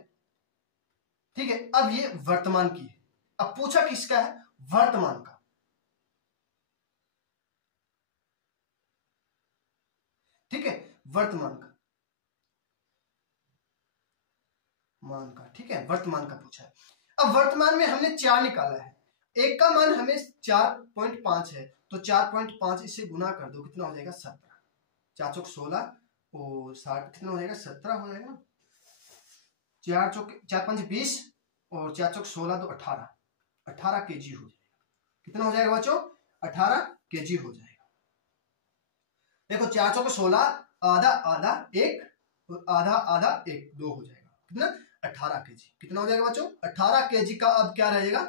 ठीक है, अब ये वर्तमान की है, अब पूछा किसका है वर्तमान का, ठीक है वर्तमान का मान का, ठीक है वर्तमान का पूछा है। अब वर्तमान में हमने 4 निकाला है, एक का मान हमें 4.5 है तो 4.5 इसे गुना कर दो कितना हो जाएगा 17, 4 चौक 16 और 60 कितना हो जाएगा 17 हो जाएगा, 4 चौक 4 5 20 और 4 चौक 16 तो 18 केजी हो जाएगा, कितना हो जाएगा बच्चों 18 केजी हो जाएगा। देखो 4 चौक 16 आधा आधा 1 और आधा आधा 1 2 हो जाएगा, कितना 18 केजी, कितना हो जाएगा बच्चों 18 केजी का अब क्या रहेगा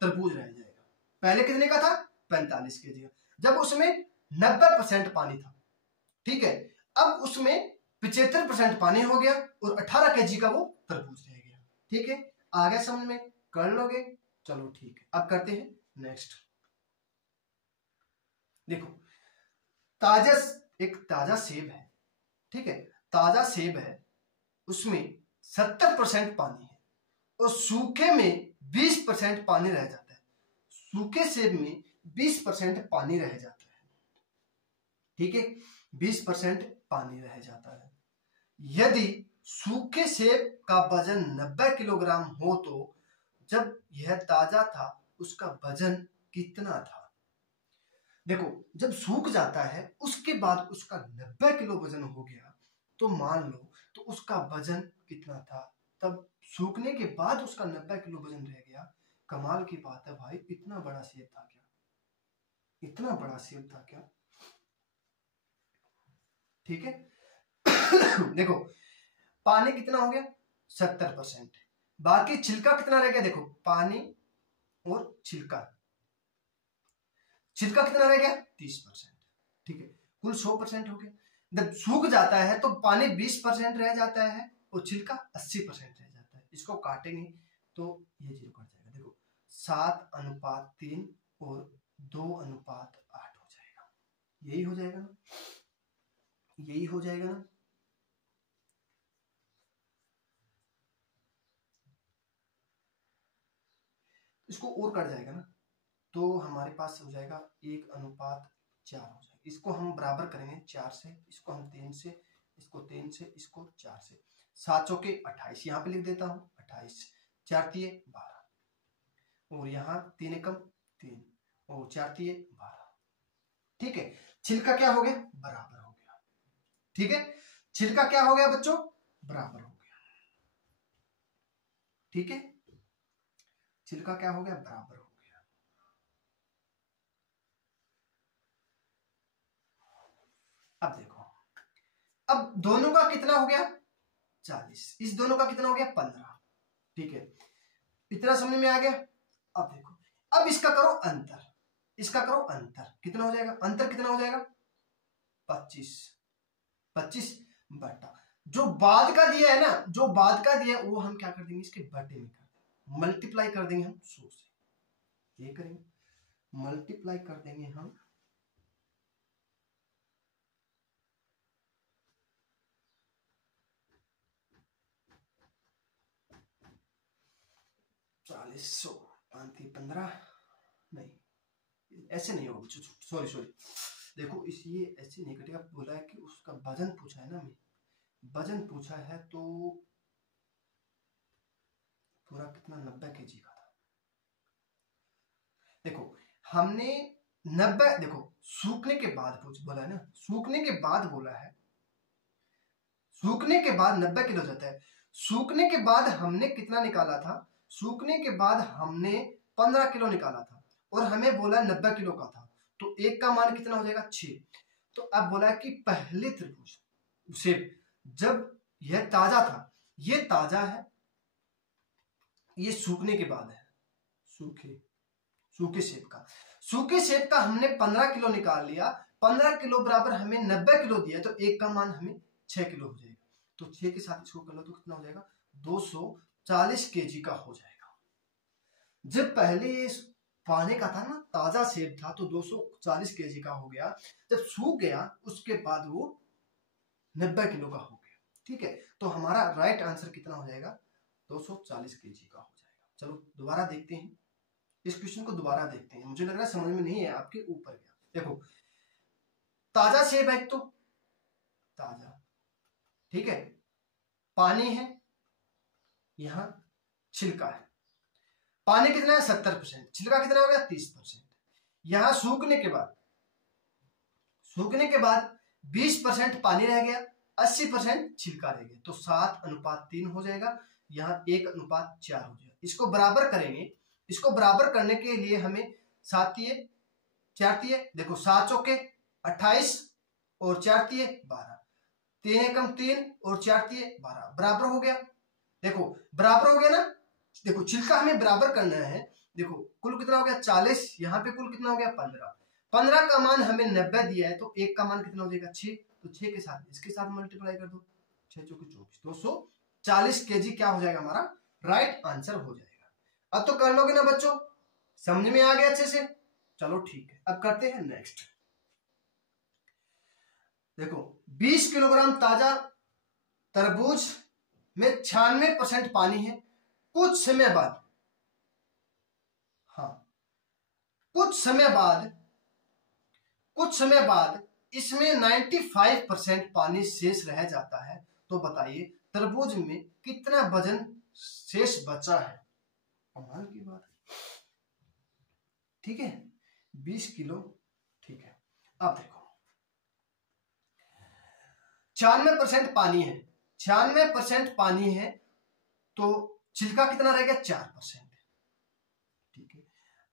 तरबूज रह जाएगा। पहले कितने का था 45 केजी का, जब उसमें 90% पानी था, ठीक है, अब उसमें 75% पानी हो गया और 18 केजी का वो तरबूज रह गया, ठीक है। आगे समझ में कर लोगे, चलो ठीक है। अब करते हैं नेक्स्ट, देखो ताजा एक ताजा सेब है, ठीक है, ताजा सेब है उसमें 70% पानी है और सूखे में 20% पानी रह जाता है, सूखे सेब में 20% पानी रह जाता है, ठीक है 20% पानी रह जाता है। यदि सूखे सेब का वजन 90 किलोग्राम हो तो जब यह ताजा था उसका वजन कितना था। देखो जब सूख जाता है उसके बाद उसका 90 किलो वजन हो गया तो मान लो तो उसका वजन कितना था, तब सूखने के बाद उसका 90 किलो वजन रह गया। कमाल की बात है भाई, इतना बड़ा सेब था क्या, इतना बड़ा सेब था क्या, ठीक है। देखो पानी कितना हो गया 70%, बाकी छिलका कितना रह गया, देखो पानी और छिलका छिलका कितना रह गया 30%, ठीक है कुल 100% हो गया। जब सूख जाता है तो पानी 20% रह जाता है और छिलका 80% रह जाता है, इसको काटेंगे तो ये जीरो कट जाएगा, देखो 7:3 और 2:8 हो जाएगा, यही हो जाएगा ना, यही हो जाएगा ना। इसको और कट जाएगा ना तो हमारे पास हो जाएगा 1:4 हो जाएगा, इसको हम बराबर करेंगे 4 से, इसको हम 3 से, इसको 3 से, इसको 4 से, 7 चौके 28 यहाँ पे लिख देता हूँ 28, 4 तिये 12 और यहाँ 3 एकम 3 और 4 तिये 12, ठीक है। छिलका क्या हो गया बराबर हो गया, ठीक है छिलका क्या हो गया बच्चों बराबर हो गया, ठीक है छिलका क्या हो गया बराबर हो गया। अब देखो अब दोनों का कितना हो गया 40, इस दोनों का कितना हो गया 15, ठीक है, इतना समझ में आ गया। अब देखो, अब इसका करो अंतर, इसका करो अंतर, कितना हो जाएगा, अंतर कितना हो जाएगा 25, 25 बटा जो बाद का दिया है ना, जो बाद का दिया है वो हम क्या कर देंगे, इसके बटे में कर देंगे, मल्टीप्लाई कर देंगे हम 100 से, ये करेंगे मल्टीप्लाई कर देंगे हम 40, 100, 5, 15, नहीं ऐसे नहीं होगा, सॉरी सॉरी, देखो इस ये ऐसे नहीं कटेगा, बोला है कि उसका वजन पूछा है ना, हमें वजन पूछा है, तो पूरा कितना 90 kg का था। देखो हमने 90, देखो सूखने के बाद पूछ बोला है ना, सूखने के बाद बोला है, सूखने के बाद 90 किलो जाता है। सूखने के बाद हमने कितना निकाला था, सूखने के बाद हमने 15 किलो निकाला था, और हमें बोला 90 किलो का था, तो एक का मान कितना हो जाएगा 6। तो अब बोला है कि पहले त्रिभुज से जब यह ताजा था, ये ताजा है, ये सूखने के बाद है, सूखे सेब का, सूखे सेब का हमने 15 किलो निकाल लिया, 15 किलो बराबर हमें 90 किलो दिया, तो एक का मान हमें 6 किलो हो जाएगा, तो 6 के साथ इसको कर लो तो कितना हो जाएगा 240 kg का हो जाएगा। जब पहले ये पाने का था ना, ताजा सेब था, तो 240 kg का हो गया, जब सूख गया उसके बाद वो 90 किलो का हो गया, ठीक है। तो हमारा राइट आंसर कितना हो जाएगा 240 kg का हो जाएगा। चलो दोबारा देखते हैं, इस क्वेश्चन को दोबारा देखते हैं, मुझे लग रहा है समझ में नहीं है, आपके ऊपर गया। देखो ताजा सेब है, तो ताजा, ठीक है, पानी है, यहां छिलका है, पानी कितना है 70%, छिलका कितना हो गया 30%, यहां सूखने के बाद 20% पानी रह गया, 80% छिलका रह गया, तो 7:3 हो जाएगा, यहाँ 1:4 हो जाएगा। इसको बराबर करेंगे, इसको बराबर करने के लिए हमें 7 तिये 4 तिये, देखो 7 चौके 28 और 4 तिये 12, 3 एकम 3 और 4 तिये 12, बराबर हो गया। देखो बराबर हो गया ना, देखो छिलका हमें बराबर करना है, देखो कुल कितना हो गया 40, यहाँ पे कुल कितना हो गया 15, 15 का मान हमें 90 दिया है, तो एक का मान कितना हो जाएगा 6, तो 6 के साथ इसके साथ मल्टीप्लाई कर दो, 6 चौके 24, 240 kg क्या हो जाएगा हमारा राइट आंसर हो जाएगा। अब तो कर लोगे ना बच्चों, समझ में आ गया अच्छे से, चलो ठीक है। अब करते हैं नेक्स्ट। देखो 20 किलोग्राम ताजा तरबूज में 96% पानी है, कुछ समय बाद, हाँ कुछ समय बाद इसमें 95% पानी शेष रह जाता है, तो बताइए तरबूज में कितना वजन शेष बचा है। कमाल की बात, ठीक है 20 किलो, ठीक है। अब देखो 96% पानी है, 96% पानी है, तो छिलका कितना रह गया 4%, ठीक है।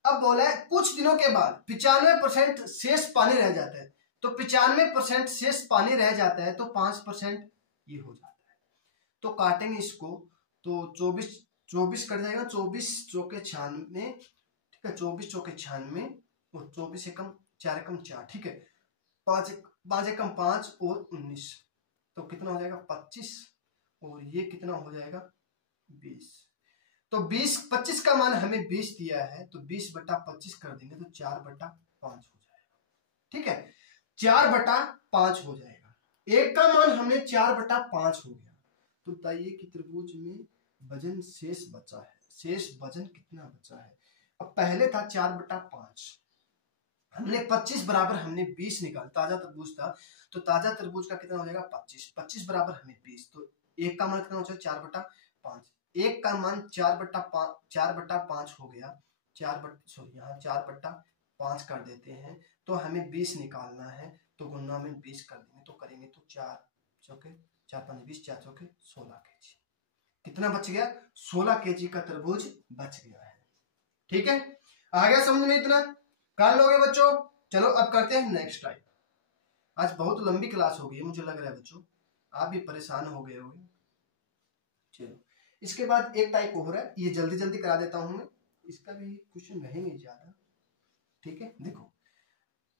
अब बोला है कुछ दिनों के बाद 95% शेष पानी रह जाता है, तो 95% शेष पानी रह जाता है, तो 5% ये हो जाता है, तो काटेंगे इसको, तो 24 कट जाएगा, 24 चौके 96, ठीक है, 24 चौके 96 और 24 एकम 4 एकम 4, ठीक है, 5 एकम 5 और 19, तो कितना हो जाएगा 25, और ये कितना हो जाएगा 20, तो 25 का मान हमें 20 दिया है, तो 20/25 कर देंगे, तो 4/5 हो जाएगा, ठीक है 4/5 हो जाएगा। एक का मान हमें 4/5 हो गया, तो बताइए कि त्रिभुज में वजन शेष बचा है, शेष वजन कितना बचा है। अब पहले था 4/5, हमने 25 बराबर हमने 20 निकाला, ताजा तरबूज था, तो ताजा तरबूज का कितना हो जाएगा 25 बराबर हमें 20, तो एक का मान कितना हो जाएगा 4/5, एक का मान 4/5 हो गया, यहाँ 4/5 कर देते हैं, तो हमें 20 निकालना है, तो गुना में 20 कर देंगे, तो करेंगे तो 4 चौके 4 5 20, 4 चौके 16 kg, कितना बच गया 16 kg का तरबूज बच गया है, ठीक है। आ गया समझ में, इतना कर लोगे बच्चों। चलो अब करते हैं नेक्स्ट टाइप। आज बहुत लंबी क्लास हो गई है, मुझे लग रहा है बच्चों आप भी परेशान हो गए होंगे। चलो इसके बाद एक टाइप और है, ये जल्दी जल्दी करा देता हूं मैं, इसका भी क्वेश्चन रहेंगे ज्यादा। ठीक है, देखो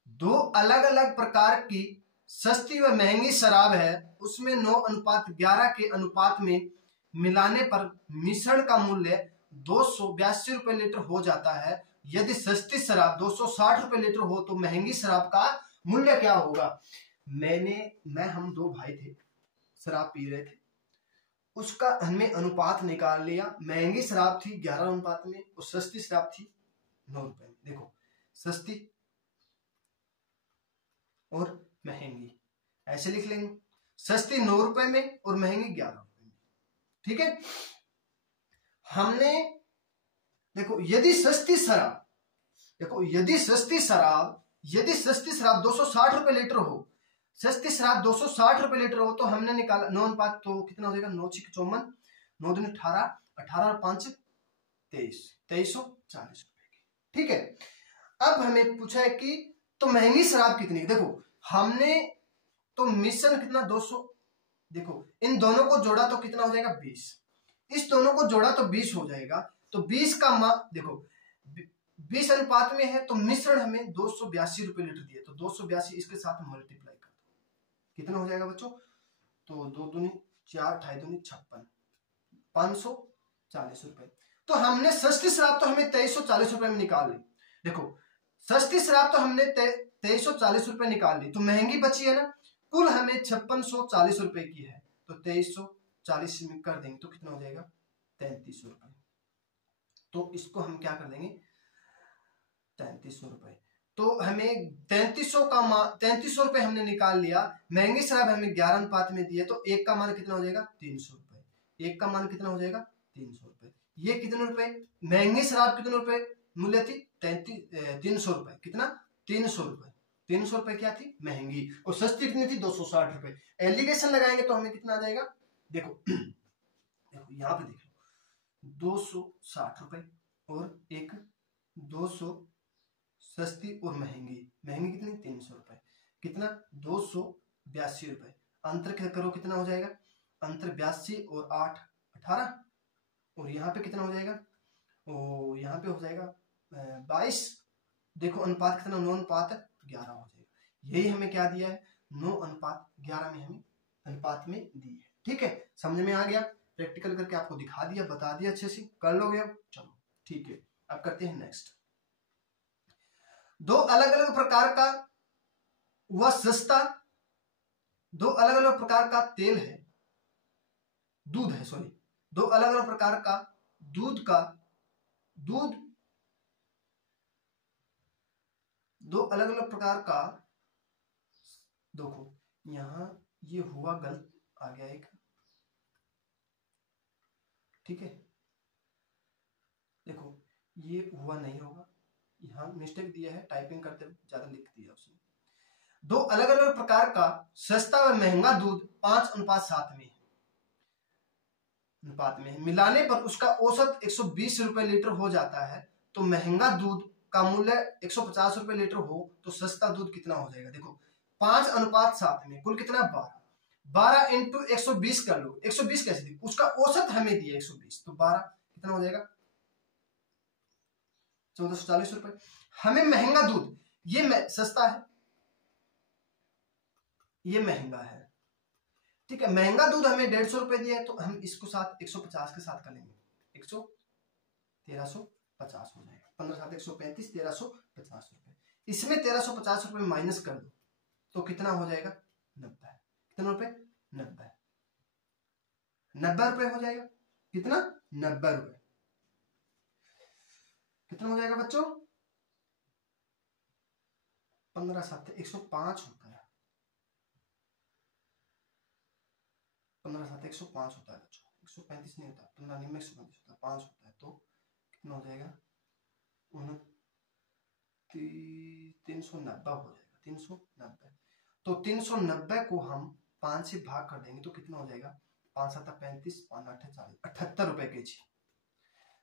दो अलग अलग प्रकार की सस्ती व महंगी शराब है, उसमें 9:11 के अनुपात में मिलाने पर मिश्रण का मूल्य 282 रुपए लीटर हो जाता है। यदि सस्ती शराब 260 रुपए लीटर हो तो महंगी शराब का मूल्य क्या होगा। हम दो भाई थे, शराब पी रहे थे, उसका हमने अनुपात निकाल लिया। महंगी शराब थी 11 अनुपात में और सस्ती शराब थी 9 रुपए में। देखो सस्ती और महंगी ऐसे लिख लेंगे, सस्ती 9 रुपए में और महंगी 11 रुपए में। ठीक है, हमने देखो यदि सस्ती शराब, देखो यदि सस्ती शराब 260 रुपए लीटर हो, सस्ती शराब 260 रुपए लीटर हो, तो हमने निकाला 9 अनुपात, तो कितना हो जाएगा 9 6 54, 9 दूनी 18, 18 और 5 23, 2340 रुपए की। ठीक है, अब हमें पूछा है कि तो महंगी शराब कितनी। देखो हमने तो मिश्रण कितना 200, देखो इन दोनों को जोड़ा तो कितना हो जाएगा 20, इस दोनों को जोड़ा तो 20 हो जाएगा। तो 20 का देखो 20 अनुपात में है, तो मिश्रण हमें 282 रुपए लीटर दिए, तो 282 इसके साथ मल्टीप्लाई कर दो, कितना हो जाएगा बच्चों, तो 2 दूनी 4, 2 दूनी 56, 540 रुपए। तो हमने सस्ती शराब तो हमें 2340 रुपए में निकाल ली। देखो सस्ती शराब तो हमने 2340 रुपए निकाल ली, तो महंगी बची है ना, कुल हमें 5640 रुपए की है, तो 2340 में कर देंगे तो कितना हो जाएगा 3300 रुपए। तो इसको हम क्या कर देंगे 3300 रुपए, तो हमें 3300 रुपए हमने निकाल लिया। महंगी शराब हमें 11 अनुपात में दी है, तो एक का मान कितना हो जाएगा 300 रुपए, एक का मान कितना हो जाएगा 300 रुपए। ये कितने रुपए, महंगी शराब कितने रुपए मूल्य थी 300 रुपए, कितना 300 रुपए, 300 रुपए क्या थी महंगी, और सस्ती कितनी थी 260 रुपए। एलिगेशन लगाएंगे तो हमें कितना आ जाएगा, देखो देखो यहाँ पे देख लो 260 रुपए और एक 200 सस्ती और महंगी, कितनी 300 रुपए, कितना 282 रुपए। अंतर करो कितना हो जाएगा, अंतर 82 और 8 18, और यहाँ पे कितना हो जाएगा, और यहाँ पे हो जाएगा 22। देखो अनुपात कितना 9 अनुपात 11 हो जाएगा। यही हमें क्या दिया है 9 अनुपात 11 में हमें अनुपात में दी है। ठीक है, समझ में आ गया, प्रैक्टिकल करके आपको दिखा दिया, बता दिया, अच्छे से कर लोगे अब। चलो ठीक है, अब करते हैं नेक्स्ट। दो अलग अलग प्रकार का वह सस्ता, दो अलग अलग प्रकार का तेल है, दूध है, सॉरी, दो अलग अलग प्रकार का दूध, दो अलग अलग प्रकार का, देखो यहां ये हुआ गलत आ गया एक, ठीक है, देखो ये हुआ नहीं होगा, यहां मिस्टेक दिया है, टाइपिंग करते ज्यादा लिख दिया उसने। दो अलग अलग प्रकार का सस्ता व महंगा दूध 5:7 में अनुपात में है, मिलाने पर उसका औसत 120 रुपए लीटर हो जाता है। तो महंगा दूध का मूल्य 150 रुपए लीटर हो तो सस्ता दूध कितना हो जाएगा। देखो 5:7 में कुल कितना 12 इंटू 120 कर लो, 120 कैसे दी, उसका औसत हमें दिया 120, तो 12 कितना हो जाएगा 1440 रुपए। हमें महंगा दूध, ये सस्ता है, ये महंगा है, ठीक है, महंगा दूध हमें 150 रुपए दिया है, तो हम इसको साथ 150 के साथ कर लेंगे, 1350 हो जाएगा, 15 7 135, 1350 रुपए। इसमें 1350 रुपए माइनस कर दो तो कितना हो जाएगा 90, कितना रुपए 90, 90 रुपए हो जाएगा, कितना 90 रुपए, कितना हो जाएगा बच्चों 15 7 105 होता है, 15 7 105 होता है बच्चों, 135 नहीं होता, 15 नहीं में 135 होता है, 5 होता है, तो कितना हो जाएगा 390 हो जाएगा, 390। तो 390 को हम 5 से भाग कर देंगे तो कितना हो जाएगा 5 7 35, 5 8 40, 78 रुपए के जी।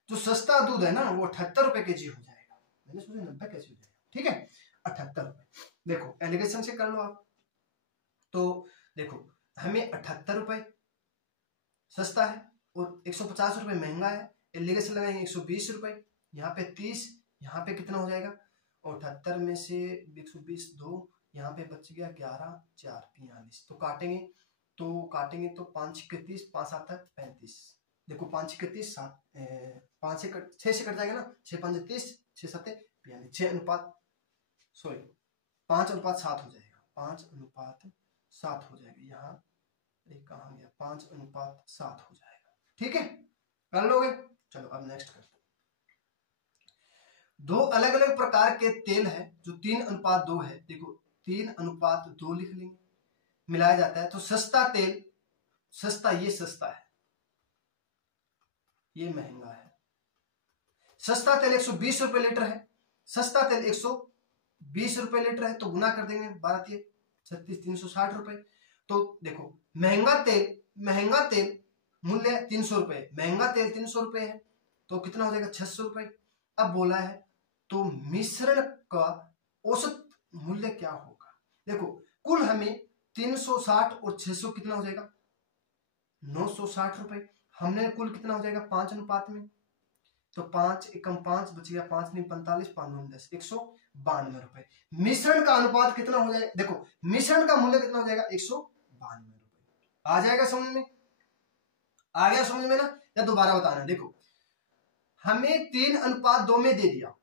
जो सस्ता दूध है ना वो 78 रुपए के जी हो जाएगा, मैंने सोचा 90 कैसे हो जाएगा, ठीक है 78 रुपए। देखो एलिगेशन से कर लो आप, तो देखो हमें 78 रुपए सस्ता है, और 150 रुपये महंगा है, एलिगेशन लगाएंगे 120 रुपये, यहाँ पे 30, यहाँ पे कितना हो जाएगा 78 में से 120 2, यहाँ पे बच गया 11 4 45। तो काटेंगे तो 5 6 30, 5 7 35। देखो 5 6 30 7, 5 से 6 से कट जाएगा ना, 6 5 30, 6 7 42, 6 अनुपात 5 अनुपात 7 हो जाएगा, 5 अनुपात 7 हो जाएगा। यहाँ कहाँ गया, 5 अनुपात 7 हो जाएगा। ठीक है, कर लोगे। चलो अब नेक्स्ट करते हैं। दो अलग अलग प्रकार के तेल है जो 3 अनुपात 2 है। देखो 3 अनुपात 2 लिख लेंगे, मिलाया जाता है तो सस्ता तेल, सस्ता ये सस्ता है, ये महंगा है। सस्ता तेल 120 रुपए लीटर है, सस्ता तेल 120 रुपए लीटर है, तो गुना कर देंगे 12 36 360 रुपए। तो देखो महंगा तेल मूल्य 300 रुपए, महंगा तेल 300 रुपए है, तो कितना हो जाएगा 600 रुपए। अब बोला है तो मिश्रण का औसत मूल्य क्या होगा। देखो कुल हमें 360 और 600 कितना हो जाएगा 960 रुपए। हमने कुल कितना हो जाएगा 5 अनुपात में, तो 5 एकम 5 बच गया, 5 नहीं 45, 5 9 10, 192 रुपए। मिश्रण का अनुपात कितना हो जाएगा, देखो मिश्रण का मूल्य कितना हो जाएगा 192 रुपए। आ जाएगा समझ में, आ गया समझ में ना, या दोबारा बताना। देखो हमें 3 अनुपात 2 में दे दिया,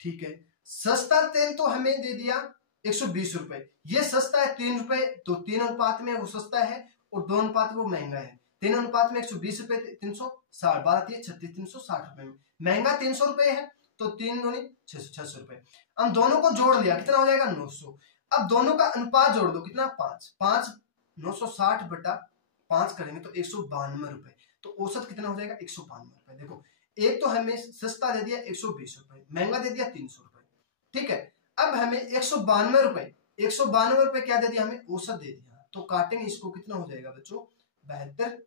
ठीक है। सस्ता तेल तो हमें दे दिया 120 रुपए, ये सस्ता है 3 रुपए, तो 3 अनुपात में वो सस्ता है और 2 अनुपात वो महंगा है। 3 अनुपात में 120 रुपए 360, 12 36 360 रुपए में, महंगा 300 रुपए है, तो 3 दूनी 600 रुपए। हम दोनों को जोड़ लिया, कितना हो जाएगा 900। अब दोनों का अनुपात जोड़ दो, कितना 5 5 960 बटा 5 करेंगे तो 192 रुपए। तो औसत कितना हो जाएगा 192 रुपए। देखो एक तो हमें सस्ता दे दिया 120 रुपए, महंगा दे दिया 300 रुपए, ठीक है। अब हमें 192 रुपए क्या दे दिया, हमें औसत दे दिया। तो काटेंगे इसको, कितना हो जाएगा बच्चों 72,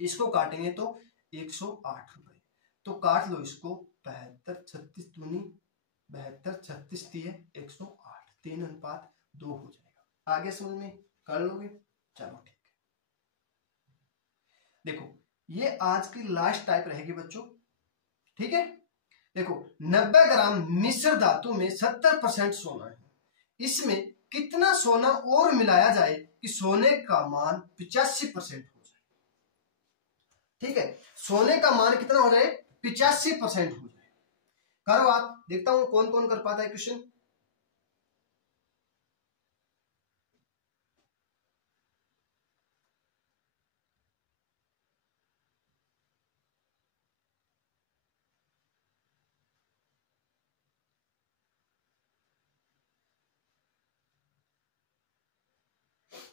इसको काटेंगे तो 108 रुपए। तो काट लो इसको, 72 36 दूनी 72 36 दिए 108, 3 अनुपात 2 हो जाएगा। आगे समझ में कर लोगे, चलो ठीक है। देखो ये आज की लास्ट टाइप रहेगी बच्चों, ठीक है। देखो 90 ग्राम मिश्र धातु में 70% सोना है, इसमें कितना सोना और मिलाया जाए कि सोने का मान 85% हो जाए। ठीक है, सोने का मान कितना हो जाए 85% हो जाए। करो आप, देखता हूं कौन कौन कर पाता है क्वेश्चन।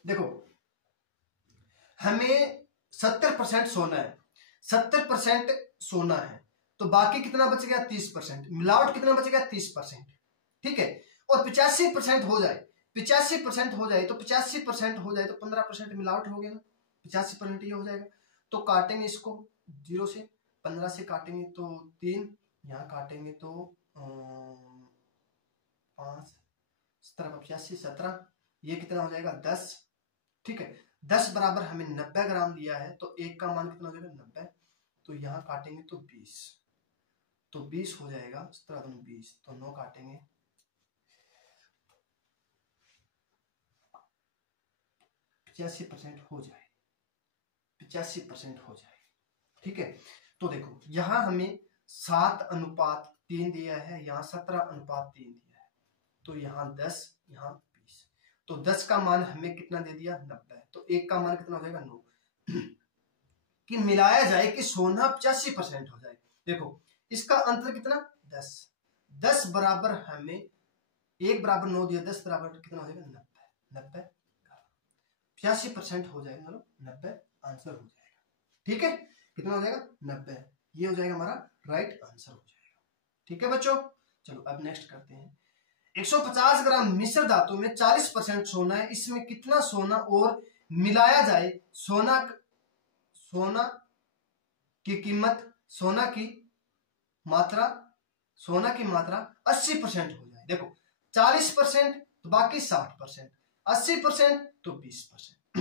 देखो हमें 70% सोना है, 70% सोना है, तो बाकी कितना बच गया 30%, मिलावट कितना बच गया 30%, ठीक है। और 85% हो जाए, 85% हो जाए तो 85% हो जाए तो 15% मिलावट हो गया ना, 85% ये हो जाएगा। तो काटेंगे इसको 0 से, 15 से काटेंगे तो 3, यहाँ काटेंगे तो 5 17 85 17, ये कितना हो जाएगा 10, ठीक है। 10 बराबर हमें 90 ग्राम दिया है, तो एक का मान कितना हो जाएगा 90, तो यहाँ काटेंगे तो 20, तो 20 हो जाएगा 17 20, तो 9 काटेंगे 85% हो जाए, 85% हो जाए, ठीक है। तो देखो यहाँ हमें 7 अनुपात 3 दिया है, यहाँ 17 अनुपात 3 दिया है, तो यहाँ 10 यहाँ 20, तो 10 का मान हमें कितना दे दिया 90, तो एक का मान कितना हो जाएगा 9 कि मिलाया जाए कि सोना 85% हो जाए। देखो इसका अंतर कितना 10, 10 बराबर हमें 1 बराबर 9 दिया, 10 बराबर कितना हो जाएगा 90, 90 85% हो जाएगा, मतलब 90 आंसर हो जाएगा, ठीक है। कितना हो जाएगा 90, ये हो जाएगा हमारा राइट आंसर हो जाएगा, ठीक है बच्चों। चलो अब नेक्स्ट करते हैं। 150 ग्राम मिश्र धातु में 40% सोना है, इसमें कितना सोना और मिलाया जाए सोना की कीमत, सोना की मात्रा 80% हो जाए। देखो 40% तो बाकी 60%, 80% तो 20%।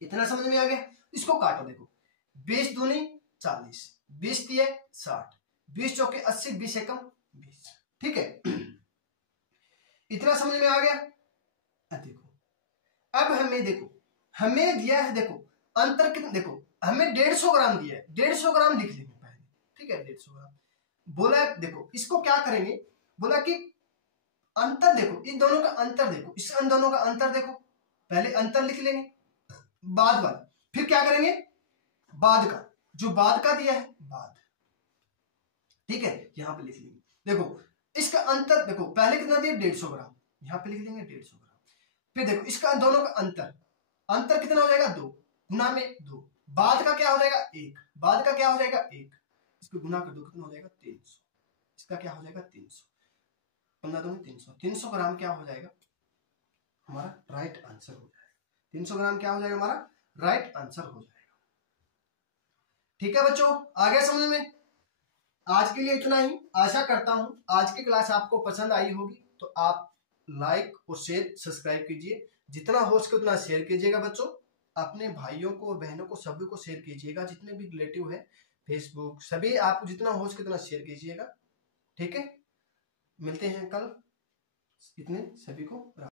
इतना समझ में आ गया। इसको काटो, देखो 20 दूनी 40, 20 दिए 60, 20 चौके 80, 20 एकम 20। ठीक है, इतना समझ में आ गया। देखो अब हमें देखो हमें दिया है, देखो अंतर कितना, देखो हमें 150 ग्राम दिया है, 150 ग्राम लिख लेंगे पहले। ठीक है, 150 ग्राम बोला है। देखो इसको क्या करेंगे, बोला कि अंतर देखो, इन दोनों का अंतर देखो, इस इन दोनों का अंतर देखो, पहले अंतर लिख लेंगे, बाद वाला फिर क्या करेंगे, बाद का, जो बाद का दिया है बाद। ठीक है, यहां पे लिख लेंगे। देखो इसका अंतर देखो, पहले कितना दिया 150 ग्राम, यहां पे लिख लेंगे 150 ग्राम। फिर देखो इसका दोनों का अंतर, अंतर कितना हो जाएगा 2 गुना में 2, बाद का क्या हो जाएगा 1, बाद का क्या हो जाएगा 1, इसको गुना कर दो कितना हो जाएगा 300, इसका क्या हो जाएगा 300, 15 दूनी 300, 300 ग्राम क्या हो जाएगा हमारा राइट आंसर हो जाएगा। 300 ग्राम क्या हो जाएगा हमारा राइट आंसर हो जाएगा। ठीक है बच्चों, आ गया समझ में। आज के लिए इतना ही, आशा करता हूं आज की क्लास आपको पसंद आई होगी। तो आप लाइक और शेयर सब्सक्राइब कीजिए, जितना हो सके उतना शेयर कीजिएगा बच्चों, अपने भाइयों को और बहनों को सभी को शेयर कीजिएगा, जितने भी रिलेटिव है फेसबुक सभी, आप जितना हो सके उतना शेयर कीजिएगा। ठीक है, मिलते हैं कल, इतने सभी को।